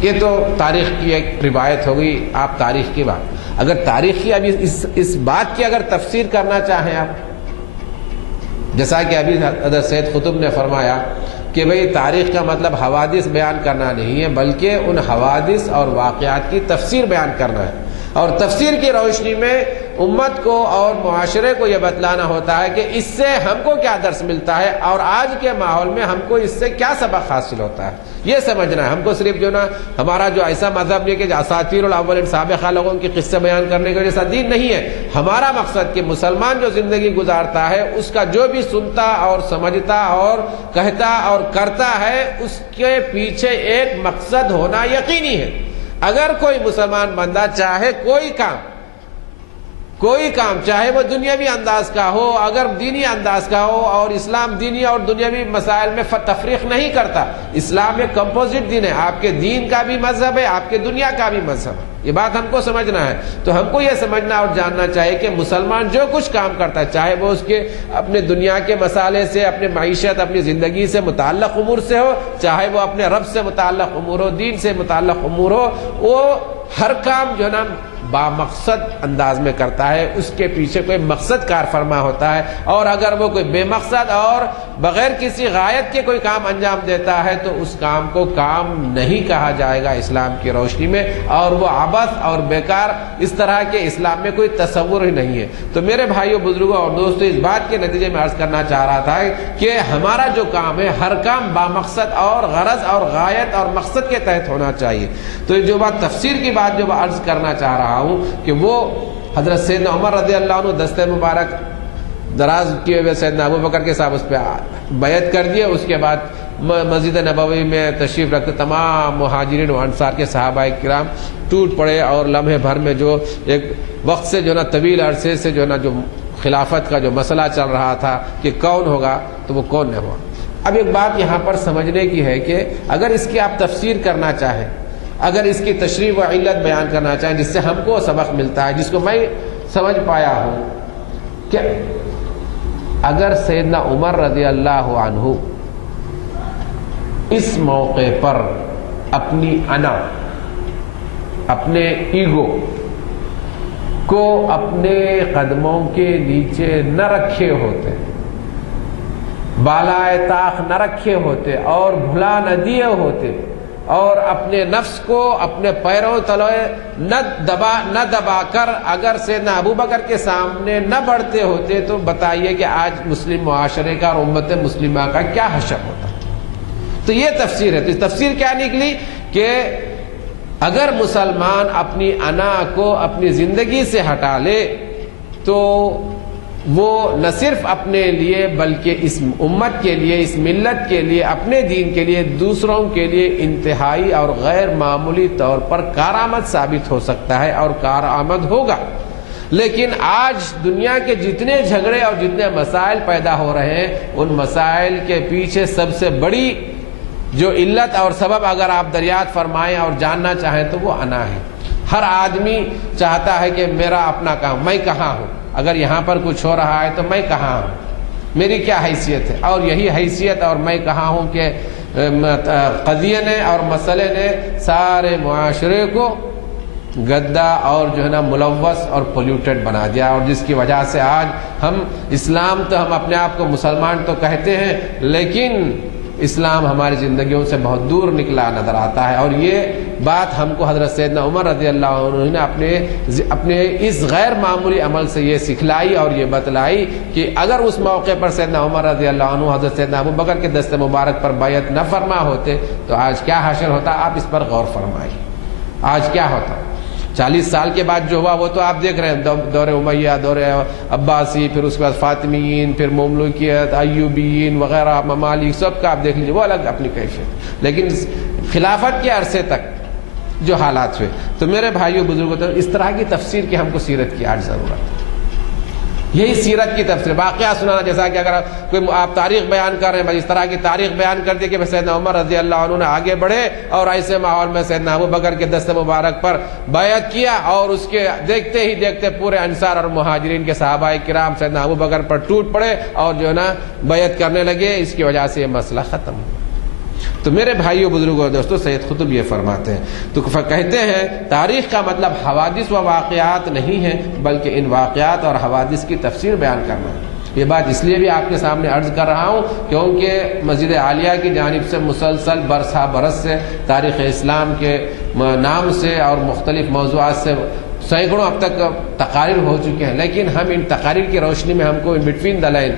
یہ تو تاریخ کی ایک روایت ہوگی، آپ تاریخ کی بات، اگر تاریخ کی ابھی اس بات کی اگر تفسیر کرنا چاہیں آپ، جیسا کہ ابھی حضرت سید قطب نے فرمایا کہ بھئی تاریخ کا مطلب حوادث بیان کرنا نہیں ہے، بلکہ ان حوادث اور واقعات کی تفسیر بیان کرنا ہے، اور تفسیر کی روشنی میں امت کو اور معاشرے کو یہ بتلانا ہوتا ہے کہ اس سے ہم کو کیا درس ملتا ہے، اور آج کے ماحول میں ہم کو اس سے کیا سبق حاصل ہوتا ہے، یہ سمجھنا ہے ہم کو۔ صرف جو نا ہمارا جو ایسا مذہب نہیں کہ اساطیر الاولین سابقہ لوگوں کے قصے بیان کرنے کا جیسا دین نہیں ہے۔ ہمارا مقصد کہ مسلمان جو زندگی گزارتا ہے اس کا جو بھی سنتا اور سمجھتا اور کہتا اور کرتا ہے اس کے پیچھے ایک مقصد ہونا یقینی ہے۔ اگر کوئی مسلمان بندہ چاہے کوئی کام چاہے وہ دنیاوی انداز کا ہو، اگر دینی انداز کا ہو، اور اسلام دینی اور دنیاوی مسائل میں تفریق نہیں کرتا، اسلام ایک کمپوزٹ دین ہے، آپ کے دین کا بھی مذہب ہے، آپ کے دنیا کا بھی مذہب ہے، یہ بات ہم کو سمجھنا ہے۔ تو ہم کو یہ سمجھنا اور جاننا چاہیے کہ مسلمان جو کچھ کام کرتا ہے، چاہے وہ اس کے اپنے دنیا کے مسائل سے، اپنے معیشت، اپنی زندگی سے متعلق امور سے ہو، چاہے وہ اپنے رب سے متعلق امور ہو، دین سے متعلق امور ہو، وہ ہر کام جو ہے نا بامقصد انداز میں کرتا ہے، اس کے پیچھے کوئی مقصد کار فرما ہوتا ہے، اور اگر وہ کوئی بے مقصد اور بغیر کسی غایت کے کوئی کام انجام دیتا ہے تو اس کام کو کام نہیں کہا جائے گا اسلام کی روشنی میں، اور وہ عبث اور بیکار، اس طرح کے اسلام میں کوئی تصور ہی نہیں ہے۔ تو میرے بھائیوں، بزرگوں اور دوستوں، اس بات کے نتیجے میں عرض کرنا چاہ رہا تھا کہ ہمارا جو کام ہے ہر کام بامقصد اور غرض اور غایت اور مقصد کے تحت ہونا چاہیے۔ تو جو بات تفسیر کی بات جو عرض کرنا چاہ رہا ہوں کہ وہ حضرت سیدنا عمر رضی اللہ عنہ دست مبارک دراز کیے ہوئے سیدنا ابو بکر کے صاحب اس پہ بیعت کر دیے، اس کے بعد مسجد نبوی میں تشریف رکھتے تمام مہاجرین و انصار کے صحابہ کرام ٹوٹ پڑے، اور لمحے بھر میں جو ایک وقت سے جو نا طویل عرصے سے جو نا جو خلافت کا جو مسئلہ چل رہا تھا کہ کون ہوگا، تو وہ کون نہیں ہوا۔ اب ایک بات یہاں پر سمجھنے کی ہے کہ اگر اس کی آپ تفسیر کرنا چاہیں، اگر اس کی تشریح و علت بیان کرنا چاہیں جس سے ہم کو سبق ملتا ہے، جس کو میں سمجھ پایا ہوں کہ اگر سیدنا عمر رضی اللہ عنہ اس موقع پر اپنی انا، اپنے ایگو کو اپنے قدموں کے نیچے نہ رکھے ہوتے، بالائے طاق نہ رکھے ہوتے اور بھلا نہ دیے ہوتے، اور اپنے نفس کو اپنے پیروں تلے نہ دبا کر اگر سیدنا ابو بکر کے سامنے نہ بڑھتے ہوتے، تو بتائیے کہ آج مسلم معاشرے کا اور امت مسلمہ کا کیا حشر ہوتا۔ تو یہ تفسیر ہے۔ تو تفسیر کیا نکلی کہ اگر مسلمان اپنی انا کو اپنی زندگی سے ہٹا لے تو وہ نہ صرف اپنے لیے بلکہ اس امت کے لیے، اس ملت کے لیے، اپنے دین کے لیے، دوسروں کے لیے انتہائی اور غیر معمولی طور پر کارآمد ثابت ہو سکتا ہے اور کارآمد ہوگا۔ لیکن آج دنیا کے جتنے جھگڑے اور جتنے مسائل پیدا ہو رہے ہیں، ان مسائل کے پیچھے سب سے بڑی جو علت اور سبب اگر آپ دریافت فرمائیں اور جاننا چاہیں تو وہ انا ہے۔ ہر آدمی چاہتا ہے کہ میرا اپنا کام، میں کہاں ہوں، اگر یہاں پر کچھ ہو رہا ہے تو میں کہاں ہوں، میری کیا حیثیت ہے، اور یہی حیثیت اور میں کہاں ہوں کہ قضیے نے اور مسئلے نے سارے معاشرے کو گدا اور جو ہے نا ملوث اور پولیوٹڈ بنا دیا، اور جس کی وجہ سے آج ہم اسلام تو ہم اپنے آپ کو مسلمان تو کہتے ہیں، لیکن اسلام ہماری زندگیوں سے بہت دور نکلا نظر آتا ہے۔ اور یہ بات ہم کو حضرت سیدنا عمر رضی اللہ عنہ نے اپنے اس غیر معمولی عمل سے یہ سکھلائی اور یہ بتلائی کہ اگر اس موقع پر سیدنا عمر رضی اللہ عنہ حضرت سیدنا ابو بکر کے دست مبارک پر بیعت نہ فرما ہوتے تو آج کیا حشر ہوتا، آپ اس پر غور فرمائیے، آج کیا ہوتا۔ 40 سال کے بعد جو ہوا وہ تو آپ دیکھ رہے ہیں، دور امیہ، دور عباسی، پھر اس کے بعد فاطمیین، پھر مملوکیت، ایوبیین وغیرہ ممالک، سب کا آپ دیکھ لیجیے، وہ الگ اپنی کیفیت۔ لیکن خلافت کے عرصے تک جو حالات ہوئے، تو میرے بھائیوں بزرگوں، تو اس طرح کی تفسیر کی ہم کو سیرت کی آج ضرورت ہے۔ یہی سیرت کی تفسیر، واقعہ سنانا، جیسا کہ اگر آپ تاریخ بیان کر رہے ہیں، اس طرح کی تاریخ بیان کر دی کہ سیدنا عمر رضی اللہ عنہ نے آگے بڑھے اور ایسے ماحول میں سیدنا ابو بکر کے دست مبارک پر بیعت کیا، اور اس کے دیکھتے ہی دیکھتے پورے انصار اور مہاجرین کے صحابہ کرام سیدنا ابو بکر پر ٹوٹ پڑے اور جو ہے نا بیعت کرنے لگے، اس کی وجہ سے یہ مسئلہ ختم ہوا۔ تو میرے بھائیوں بزرگوں اور دوستوں، سید قطب یہ فرماتے ہیں، تو کہتے ہیں تاریخ کا مطلب حوادث و واقعات نہیں ہے بلکہ ان واقعات اور حوادث کی تفسیر بیان کرنا ہے۔ یہ بات اس لیے بھی آپ کے سامنے عرض کر رہا ہوں کیونکہ مسجد عالیہ کی جانب سے مسلسل برسا برس سے تاریخ اسلام کے نام سے اور مختلف موضوعات سے سینکڑوں اب تک تقاریر ہو چکے ہیں، لیکن ہم ان تقاریر کی روشنی میں ہم کو ان بٹوین دا لائن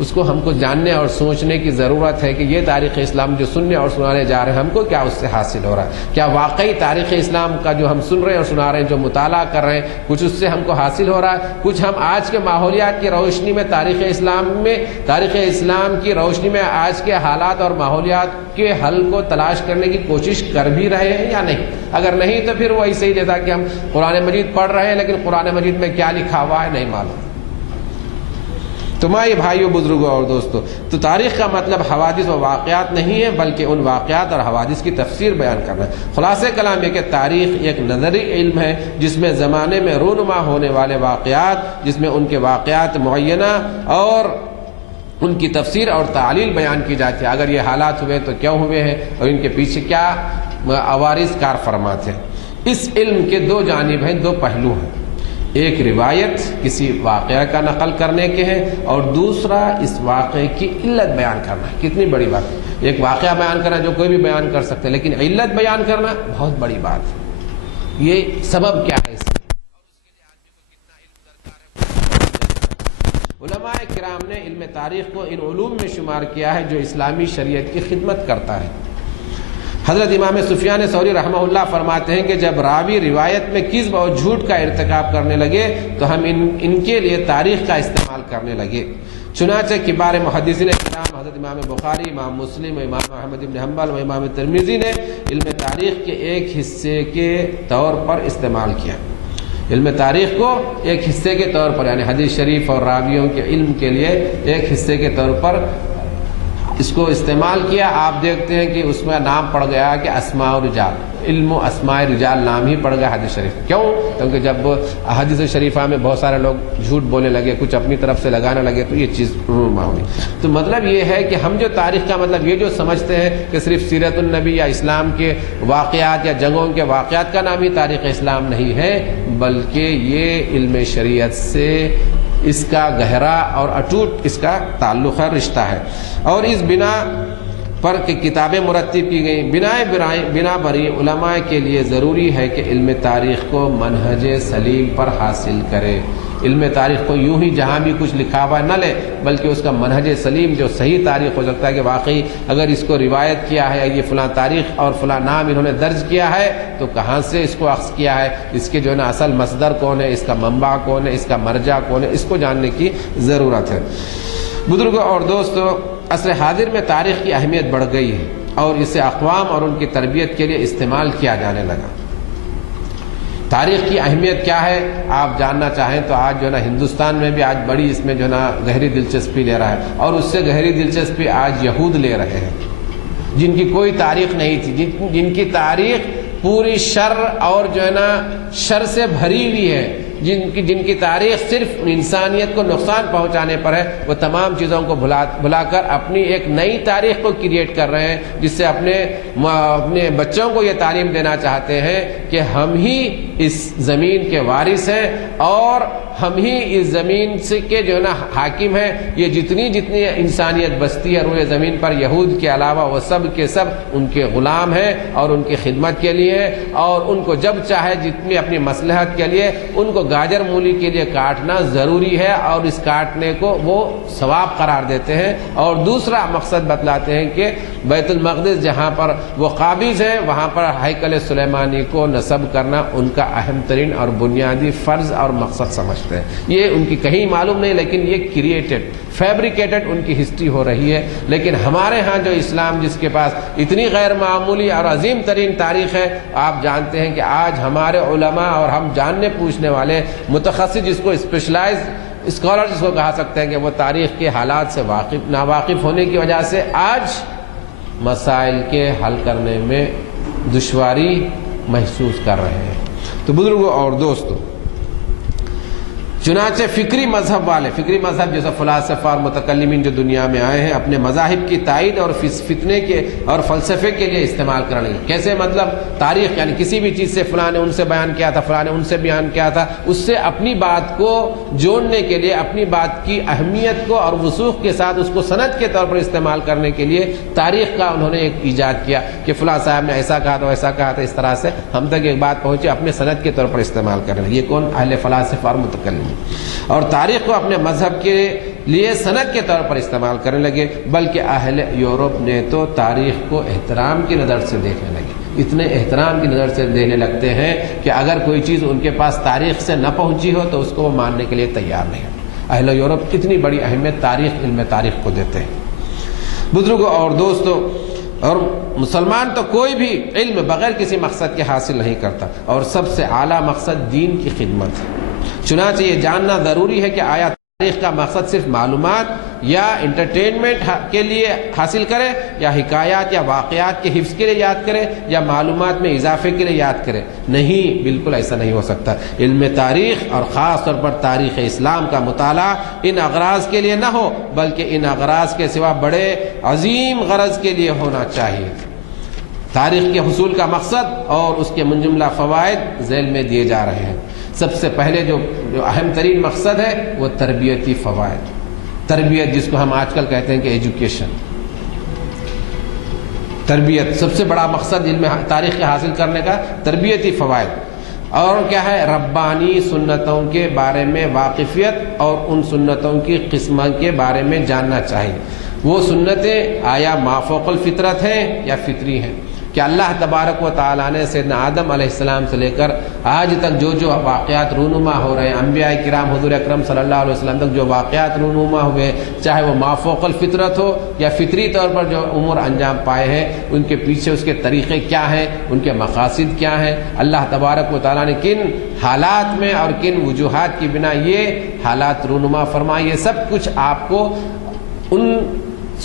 اس کو ہم کو جاننے اور سوچنے کی ضرورت ہے کہ یہ تاریخ اسلام جو سننے اور سنانے جا رہے ہیں، ہم کو کیا اس سے حاصل ہو رہا ہے، کیا واقعی تاریخ اسلام کا جو ہم سن رہے ہیں اور سنا رہے ہیں، جو مطالعہ کر رہے ہیں، کچھ اس سے ہم کو حاصل ہو رہا ہے، کچھ ہم آج کے ماحولیات کی روشنی میں تاریخ اسلام کی روشنی میں آج کے حالات اور ماحولیات کے حل کو تلاش کرنے کی کوشش کر بھی رہے ہیں یا نہیں۔ اگر نہیں تو پھر وہ ایسے ہی جیسا کہ ہم قرآن مجید پڑھ رہے ہیں لیکن قرآن مجید میں کیا لکھا ہوا ہے نہیں معلوم۔ تو مائی بھائیوں بزرگوں اور دوستوں، تو تاریخ کا مطلب حوادث و واقعات نہیں ہے بلکہ ان واقعات اور حوادث کی تفسیر بیان کرنا ہے۔ خلاصہ کلام یہ کہ تاریخ ایک نظری علم ہے جس میں زمانے میں رونما ہونے والے واقعات، جس میں ان کے واقعات معینہ اور ان کی تفسیر اور تعلیل بیان کی جاتی ہے۔ اگر یہ حالات ہوئے تو کیوں ہوئے ہیں اور ان کے پیچھے کیا عوارض کار فرمات ہیں۔ اس علم کے دو جانب ہیں، دو پہلو ہیں، ایک روایت کسی واقعہ کا نقل کرنے کے ہیں اور دوسرا اس واقعے کی علت بیان کرنا ہے۔ کتنی بڑی بات ہے، ایک واقعہ بیان کرنا جو کوئی بھی بیان کر سکتے ہیں، لیکن علت بیان کرنا بہت بڑی بات ہے۔ یہ سبب کیا ہے اس کا، علماء کرام نے علم تاریخ کو ان علوم میں شمار کیا ہے جو اسلامی شریعت کی خدمت کرتا ہے۔ حضرت امام سفیان ثوری رحمہ اللہ فرماتے ہیں کہ جب راوی روایت میں کذب اور جھوٹ کا ارتکاب کرنے لگے تو ہم ان کے لیے تاریخ کا استعمال کرنے لگے۔ چنانچہ کبار محدثین کرام حضرت امام بخاری، امام مسلم، امام احمد بن حنبل و امام ترمذی نے علم تاریخ کے ایک حصے کے طور پر استعمال کیا۔ علم تاریخ کو ایک حصے کے طور پر، یعنی حدیث شریف اور راویوں کے علم کے لیے ایک حصے کے طور پر اس کو استعمال کیا۔ آپ دیکھتے ہیں کہ اس میں نام پڑ گیا کہ اسماء الرجال، علم و اسماء رجال نام ہی پڑ گیا حدیث شریف. کیوں؟ کیونکہ جب حدیث شریفہ میں بہت سارے لوگ جھوٹ بولنے لگے, کچھ اپنی طرف سے لگانے لگے, تو یہ چیز رونما ہوئی. تو مطلب یہ ہے کہ ہم جو تاریخ کا مطلب یہ جو سمجھتے ہیں کہ صرف سیرت النبی یا اسلام کے واقعات یا جنگوں کے واقعات کا نام ہی تاریخ اسلام نہیں ہے, بلکہ یہ علم شریعت سے اس کا گہرا اور اٹوٹ اس کا تعلق ہے, رشتہ ہے. اور اس بنا پر کہ کتابیں مرتب کی گئیں, بنا بری علماء کے لیے ضروری ہے کہ علم تاریخ کو منہج سلیم پر حاصل کرے. علم تاریخ کو یوں ہی جہاں بھی کچھ لکھا ہوا نہ لے, بلکہ اس کا منہج سلیم جو صحیح تاریخ ہو سکتا ہے کہ واقعی اگر اس کو روایت کیا ہے, یہ فلاں تاریخ اور فلاں نام انہوں نے درج کیا ہے, تو کہاں سے اس کو اخذ کیا ہے, اس کے جو ہے نا اصل مصدر کون ہے, اس کا منبع کون ہے, اس کا مرجع کون ہے, اس کو جاننے کی ضرورت ہے. بزرگوں اور دوستو, عصر حاضر میں تاریخ کی اہمیت بڑھ گئی ہے اور اسے اقوام اور ان کی تربیت کے لیے استعمال کیا جانے لگا. تاریخ کی اہمیت کیا ہے آپ جاننا چاہیں تو آج جو ہے نا ہندوستان میں بھی آج بڑی اس میں جو ہے نا گہری دلچسپی لے رہا ہے, اور اس سے گہری دلچسپی آج یہود لے رہے ہیں جن کی کوئی تاریخ نہیں تھی, جن کی تاریخ پوری شر اور جو ہے نا شر سے بھری ہوئی ہے, جن کی تاریخ صرف انسانیت کو نقصان پہنچانے پر ہے, وہ تمام چیزوں کو بھلا کر اپنی ایک نئی تاریخ کو کریٹ کر رہے ہیں, جس سے اپنے بچوں کو یہ تعلیم دینا چاہتے ہیں کہ ہم ہی اس زمین کے وارث ہیں اور ہم ہی اس زمین سے کے جو ہے نا حاکم ہیں. یہ جتنی انسانیت بستی ہے روئے زمین پر, یہود کے علاوہ وہ سب کے سب ان کے غلام ہیں اور ان کی خدمت کے لیے, اور ان کو جب چاہے جتنی اپنی مصلحت کے لیے ان کو گاجر مولی کے لیے کاٹنا ضروری ہے, اور اس کاٹنے کو وہ ثواب قرار دیتے ہیں. اور دوسرا مقصد بتلاتے ہیں کہ بیت المقدس جہاں پر وہ قابض ہیں, وہاں پر ہیکل سلیمانی کو نصب کرنا ان کا اہم ترین اور بنیادی فرض اور مقصد سمجھتے ہیں. یہ ان کی کہیں معلوم نہیں, لیکن یہ کریٹڈ فیبریکیٹڈ ان کی ہسٹری ہو رہی ہے. لیکن ہمارے ہاں جو اسلام جس کے پاس اتنی غیر معمولی اور عظیم ترین تاریخ ہے, آپ جانتے ہیں کہ آج ہمارے علماء اور ہم جاننے پوچھنے والے متخصص, جس کو اسپیشلائز اسکالر جس کو کہا سکتے ہیں, کہ وہ تاریخ کے حالات سے ناواقف ہونے کی وجہ سے آج مسائل کے حل کرنے میں دشواری محسوس کر رہے ہیں. تو بزرگوں اور دوستوں, چنانچہ فکری مذہب والے, فکری مذہب جیسے فلاسفہ اور متکلمین جو دنیا میں آئے ہیں, اپنے مذاہب کی تائید اور فتنے کے اور فلسفے کے لیے استعمال کرنے لگے. کیسے؟ مطلب تاریخ یعنی کسی بھی چیز سے فلاں نے ان سے بیان کیا تھا, فلاں نے ان سے بیان کیا تھا, اس سے اپنی بات کو جوڑنے کے لیے, اپنی بات کی اہمیت کو اور وثوق کے ساتھ اس کو سند کے طور پر استعمال کرنے کے لیے تاریخ کا انہوں نے ایک ایجاد کیا کہ فلاں صاحب نے ایسا کہا تھا, ایسا کہا تھا, اس طرح سے ہم تک ایک بات پہنچی, اپنے سند کے طور پر استعمال کرنے لگے. یہ کون؟ اہل فلاسفہ اور متکلمین. اور تاریخ کو اپنے مذہب کے لیے سند کے طور پر استعمال کرنے لگے. بلکہ اہل یورپ نے تو تاریخ کو احترام کی نظر سے دیکھنے لگے, اتنے احترام کی نظر سے دیکھنے لگتے ہیں کہ اگر کوئی چیز ان کے پاس تاریخ سے نہ پہنچی ہو تو اس کو وہ ماننے کے لیے تیار نہیں. اہل یورپ اتنی بڑی اہمیت تاریخ, علم تاریخ کو دیتے ہیں. بزرگوں اور دوستوں, اور مسلمان تو کوئی بھی علم بغیر کسی مقصد کے حاصل نہیں کرتا, اور سب سے اعلیٰ مقصد دین کی خدمت ہے. چنانچہ یہ جاننا ضروری ہے کہ آیا تاریخ کا مقصد صرف معلومات یا انٹرٹینمنٹ کے لیے حاصل کرے, یا حکایات یا واقعات کے حفظ کے لیے یاد کرے, یا معلومات میں اضافے کے لیے یاد کرے. نہیں, بالکل ایسا نہیں ہو سکتا. علم تاریخ اور خاص طور پر تاریخ اسلام کا مطالعہ ان اغراض کے لیے نہ ہو, بلکہ ان اغراض کے سوا بڑے عظیم غرض کے لیے ہونا چاہیے. تاریخ کے حصول کا مقصد اور اس کے منجملہ فوائد ذیل میں دیے جا رہے ہیں. سب سے پہلے جو اہم ترین مقصد ہے وہ تربیتی فوائد. تربیت جس کو ہم آج کل کہتے ہیں کہ ایجوکیشن, تربیت سب سے بڑا مقصد علم تاریخ کے حاصل کرنے کا, تربیتی فوائد. اور کیا ہے؟ ربانی سنتوں کے بارے میں واقفیت اور ان سنتوں کی قسم کے بارے میں جاننا چاہیے. وہ سنتیں آیا مافوق الفطرت ہیں یا فطری ہیں؟ کہ اللہ تبارک و تعالیٰ نے سیدنا آدم علیہ السلام سے لے کر آج تک جو واقعات رونما ہو رہے ہیں, انبیاء کرام حضور اکرم صلی اللہ علیہ وسلم تک جو واقعات رونما ہوئے, چاہے وہ مافوق الفطرت ہو یا فطری طور پر جو امور انجام پائے ہیں, ان کے پیچھے اس کے طریقے کیا ہیں, ان کے مقاصد کیا ہیں, اللہ تبارک و تعالیٰ نے کن حالات میں اور کن وجوہات کی بنا یہ حالات رونما فرمائے, یہ سب کچھ آپ کو ان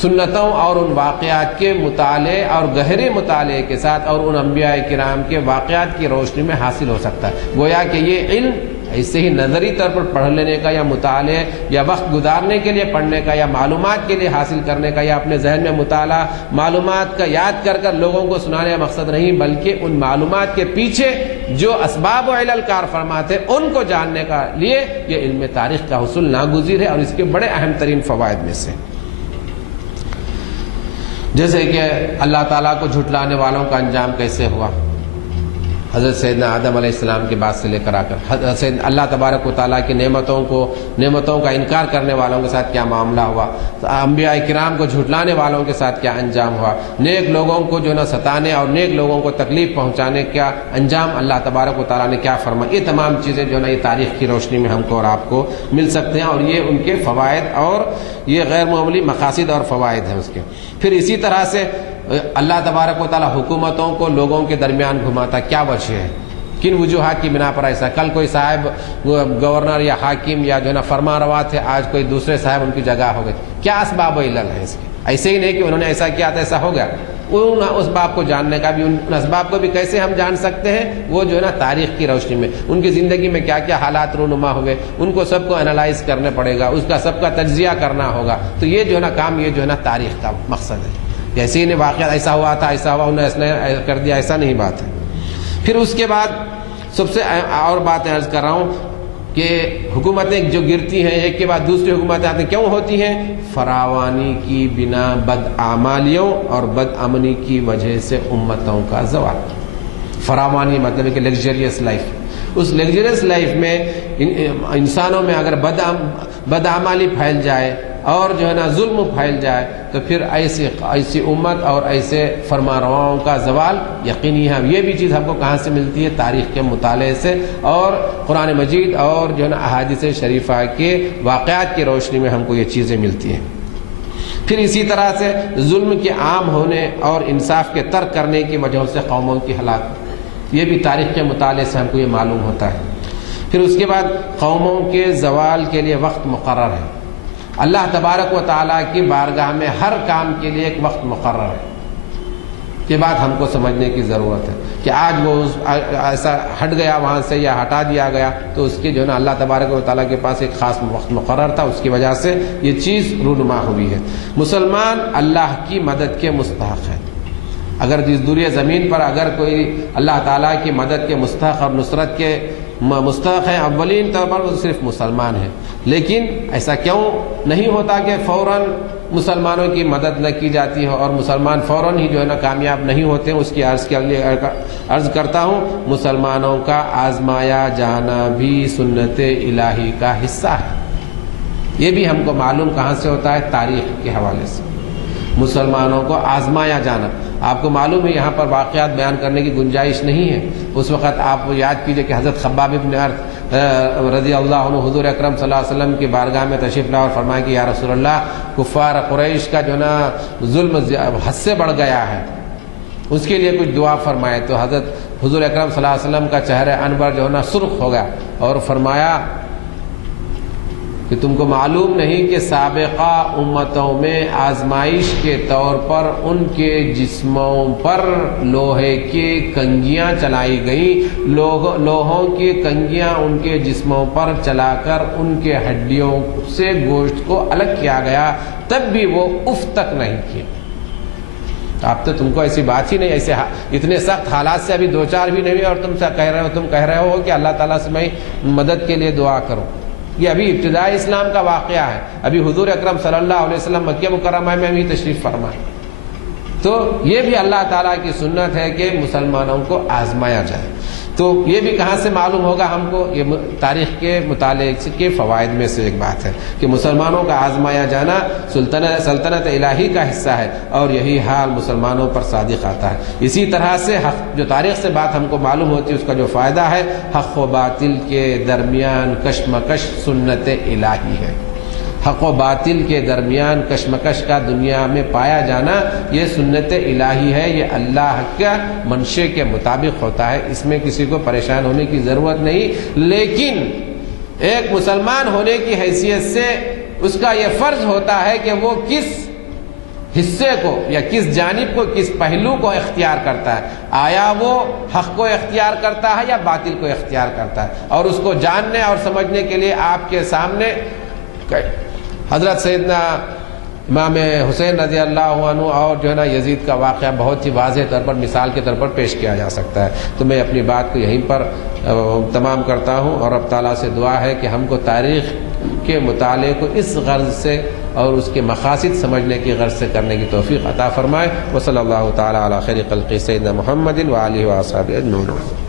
سنتوں اور ان واقعات کے مطالعے اور گہرے مطالعے کے ساتھ اور ان انبیاء کرام کے واقعات کی روشنی میں حاصل ہو سکتا ہے. گویا کہ یہ علم ایسے ہی نظری طور پر پڑھ لینے کا یا مطالعے یا وقت گزارنے کے لیے پڑھنے کا یا معلومات کے لیے حاصل کرنے کا یا اپنے ذہن میں مطالعہ معلومات کا یاد کر کر لوگوں کو سنانے کا مقصد نہیں، بلکہ ان معلومات کے پیچھے جو اسباب و علل کار فرماتے ان کو جاننے کا لیے یہ علم تاریخ کا حصول ناگزیر ہے اور اس کے بڑے اہم ترین فوائد میں سے. جیسے کہ اللہ تعالیٰ کو جھٹلانے والوں کا انجام کیسے ہوا، حضرت سیدنا آدم علیہ السلام کے بعد سے لے کر آ کر حضرت اللہ تبارک و تعالیٰ کی نعمتوں کا انکار کرنے والوں کے ساتھ کیا معاملہ ہوا، انبیاء کرام کو جھٹلانے والوں کے ساتھ کیا انجام ہوا، نیک لوگوں کو جو نا ستانے اور نیک لوگوں کو تکلیف پہنچانے کا انجام اللہ تبارک و تعالیٰ نے کیا فرمایا. یہ تمام چیزیں جو نا یہ تاریخ کی روشنی میں ہم کو اور آپ کو مل سکتے ہیں اور یہ ان کے فوائد اور یہ غیر معمولی مقاصد اور فوائد ہیں اس کے. پھر اسی طرح سے اللہ تبارک و تعالیٰ حکومتوں کو لوگوں کے درمیان گھماتا، کیا وجہ ہے، کن وجوہات کی بنا پر ایسا. کل کوئی صاحب گورنر یا حاکم یا جو ہے نا فرما روا تھے، آج کوئی دوسرے صاحب ان کی جگہ ہو گئے. کیا اسباب و علل ہیں اس کے؟ ایسے ہی نہیں کہ انہوں نے ایسا کیا تو ایسا ہو گیا. ان اسباب کو جاننے کا بھی، ان اسباب کو بھی کیسے ہم جان سکتے ہیں، وہ جو ہے نا تاریخ کی روشنی میں ان کی زندگی میں کیا کیا حالات رونما ہوئے ان کو سب کو انالائز کرنے پڑے گا، اس کا سب کا تجزیہ کرنا ہوگا. تو یہ جو ہے نا کام، یہ جو ہے نا تاریخ کا مقصد ہے. جیسے ہی واقعہ ایسا ہوا تھا ایسا ہوا انہوں نے کر دیا، ایسا نہیں بات ہے. پھر اس کے بعد سب سے اور بات عرض کر رہا ہوں کہ حکومتیں جو گرتی ہیں ایک کے بعد دوسری حکومتیں آتی ہیں، کیوں ہوتی ہیں؟ فراوانی کی بنا بدعمالیوں اور بدامنی کی وجہ سے امتوں کا زوال. فراوانی مطلب ہے کہ لیگزریس لائف. اس لیگزریس لائف میں انسانوں میں اگر بدعمالی پھیل جائے اور جو ہے نا ظلم پھیل جائے تو پھر ایسی امت اور ایسے فرما رواؤں کا زوال یقینی ہے. یہ بھی چیز ہم کو کہاں سے ملتی ہے؟ تاریخ کے مطالعے سے اور قرآن مجید اور جو ہے نا احادیث شریفہ کے واقعات کی روشنی میں ہم کو یہ چیزیں ملتی ہیں. پھر اسی طرح سے ظلم کے عام ہونے اور انصاف کے ترک کرنے کی وجہ سے قوموں کی ہلاکت، یہ بھی تاریخ کے مطالعے سے ہم کو یہ معلوم ہوتا ہے. پھر اس کے بعد قوموں کے زوال کے لیے وقت مقرر ہے. اللہ تبارک و تعالیٰ کی بارگاہ میں ہر کام کے لیے ایک وقت مقرر ہے. یہ بات ہم کو سمجھنے کی ضرورت ہے کہ آج وہ ایسا ہٹ گیا وہاں سے یا ہٹا دیا گیا تو اس کے جو ہے نا اللہ تبارک و تعالیٰ کے پاس ایک خاص وقت مقرر تھا، اس کی وجہ سے یہ چیز رونما ہوئی ہے. مسلمان اللہ کی مدد کے مستحق ہے. اگر اس دنیا زمین پر اگر کوئی اللہ تعالیٰ کی مدد کے مستحق اور نصرت کے مستحق ہیں اولین طور پر وہ صرف مسلمان ہیں. لیکن ایسا کیوں نہیں ہوتا کہ فوراً مسلمانوں کی مدد نہ کی جاتی ہو اور مسلمان فوراً ہی جو ہے نا کامیاب نہیں ہوتے؟ اس کی عرض کرتا ہوں، مسلمانوں کا آزمایا جانا بھی سنت الہی کا حصہ ہے. یہ بھی ہم کو معلوم کہاں سے ہوتا ہے؟ تاریخ کے حوالے سے. مسلمانوں کو آزمایا جانا، آپ کو معلوم ہے یہاں پر واقعات بیان کرنے کی گنجائش نہیں ہے. اس وقت آپ یاد کیجئے کہ حضرت خباب بن ارت رضی اللہ عنہ حضور اکرم صلی اللہ علیہ وسلم کی بارگاہ میں تشریف لائے اور فرمایا کہ یا رسول اللہ، کفار قریش کا جو نا ظلم حد سے بڑھ گیا ہے، اس کے لیے کچھ دعا فرمائے. تو حضرت حضور اکرم صلی اللہ علیہ وسلم کا چہرہ انور جو ہے نا سرخ ہو گیا اور فرمایا کہ تم کو معلوم نہیں کہ سابقہ امتوں میں آزمائش کے طور پر ان کے جسموں پر لوہے کی کنگیاں چلائی گئیں، لوہوں کی کنگیاں ان کے جسموں پر چلا کر ان کے ہڈیوں سے گوشت کو الگ کیا گیا، تب بھی وہ اف تک نہیں کیے. اب تو تم کو ایسی بات ہی نہیں، ایسے اتنے سخت حالات سے ابھی دو چار بھی نہیں ہوئے اور تم کہہ رہے ہو کہ اللہ تعالیٰ سے میں مدد کے لیے دعا کروں. یہ ابھی ابتدائی اسلام کا واقعہ ہے. ابھی حضور اکرم صلی اللہ علیہ وسلم مکہ مکرمہ میں بھی تشریف فرمائے. تو یہ بھی اللہ تعالیٰ کی سنت ہے کہ مسلمانوں کو آزمایا جائے. تو یہ بھی کہاں سے معلوم ہوگا ہم کو؟ یہ تاریخ کے مطالعے کے فوائد میں سے ایک بات ہے کہ مسلمانوں کا آزمایا جانا سلطنت الہی کا حصہ ہے اور یہی حال مسلمانوں پر صادق آتا ہے. اسی طرح سے حق جو تاریخ سے بات ہم کو معلوم ہوتی ہے اس کا جو فائدہ ہے، حق و باطل کے درمیان کشمکش سنت الہی ہے. حق و باطل کے درمیان کشمکش کا دنیا میں پایا جانا یہ سنت الہی ہے. یہ اللہ کا منشے کے مطابق ہوتا ہے، اس میں کسی کو پریشان ہونے کی ضرورت نہیں. لیکن ایک مسلمان ہونے کی حیثیت سے اس کا یہ فرض ہوتا ہے کہ وہ کس حصے کو یا کس جانب کو، کس پہلو کو اختیار کرتا ہے، آیا وہ حق کو اختیار کرتا ہے یا باطل کو اختیار کرتا ہے، اور اس کو جاننے اور سمجھنے کے لیے آپ کے سامنے حضرت سیدنا امام حسین رضی اللہ عنہ اور جو ہے نا یزید کا واقعہ بہت ہی واضح طور پر مثال کے طور پر پیش کیا جا سکتا ہے۔ تو میں اپنی بات کو یہیں پر تمام کرتا ہوں، اور رب تعالیٰ سے دعا ہے کہ ہم کو تاریخ کے مطالعے کو اس غرض سے اور اس کے مقاصد سمجھنے کی غرض سے کرنے کی توفیق عطا فرمائے۔ وصلی اللہ تعالیٰ علی خیر خلقہ سیدنا محمد وآلہ وصحبہ اجمعین۔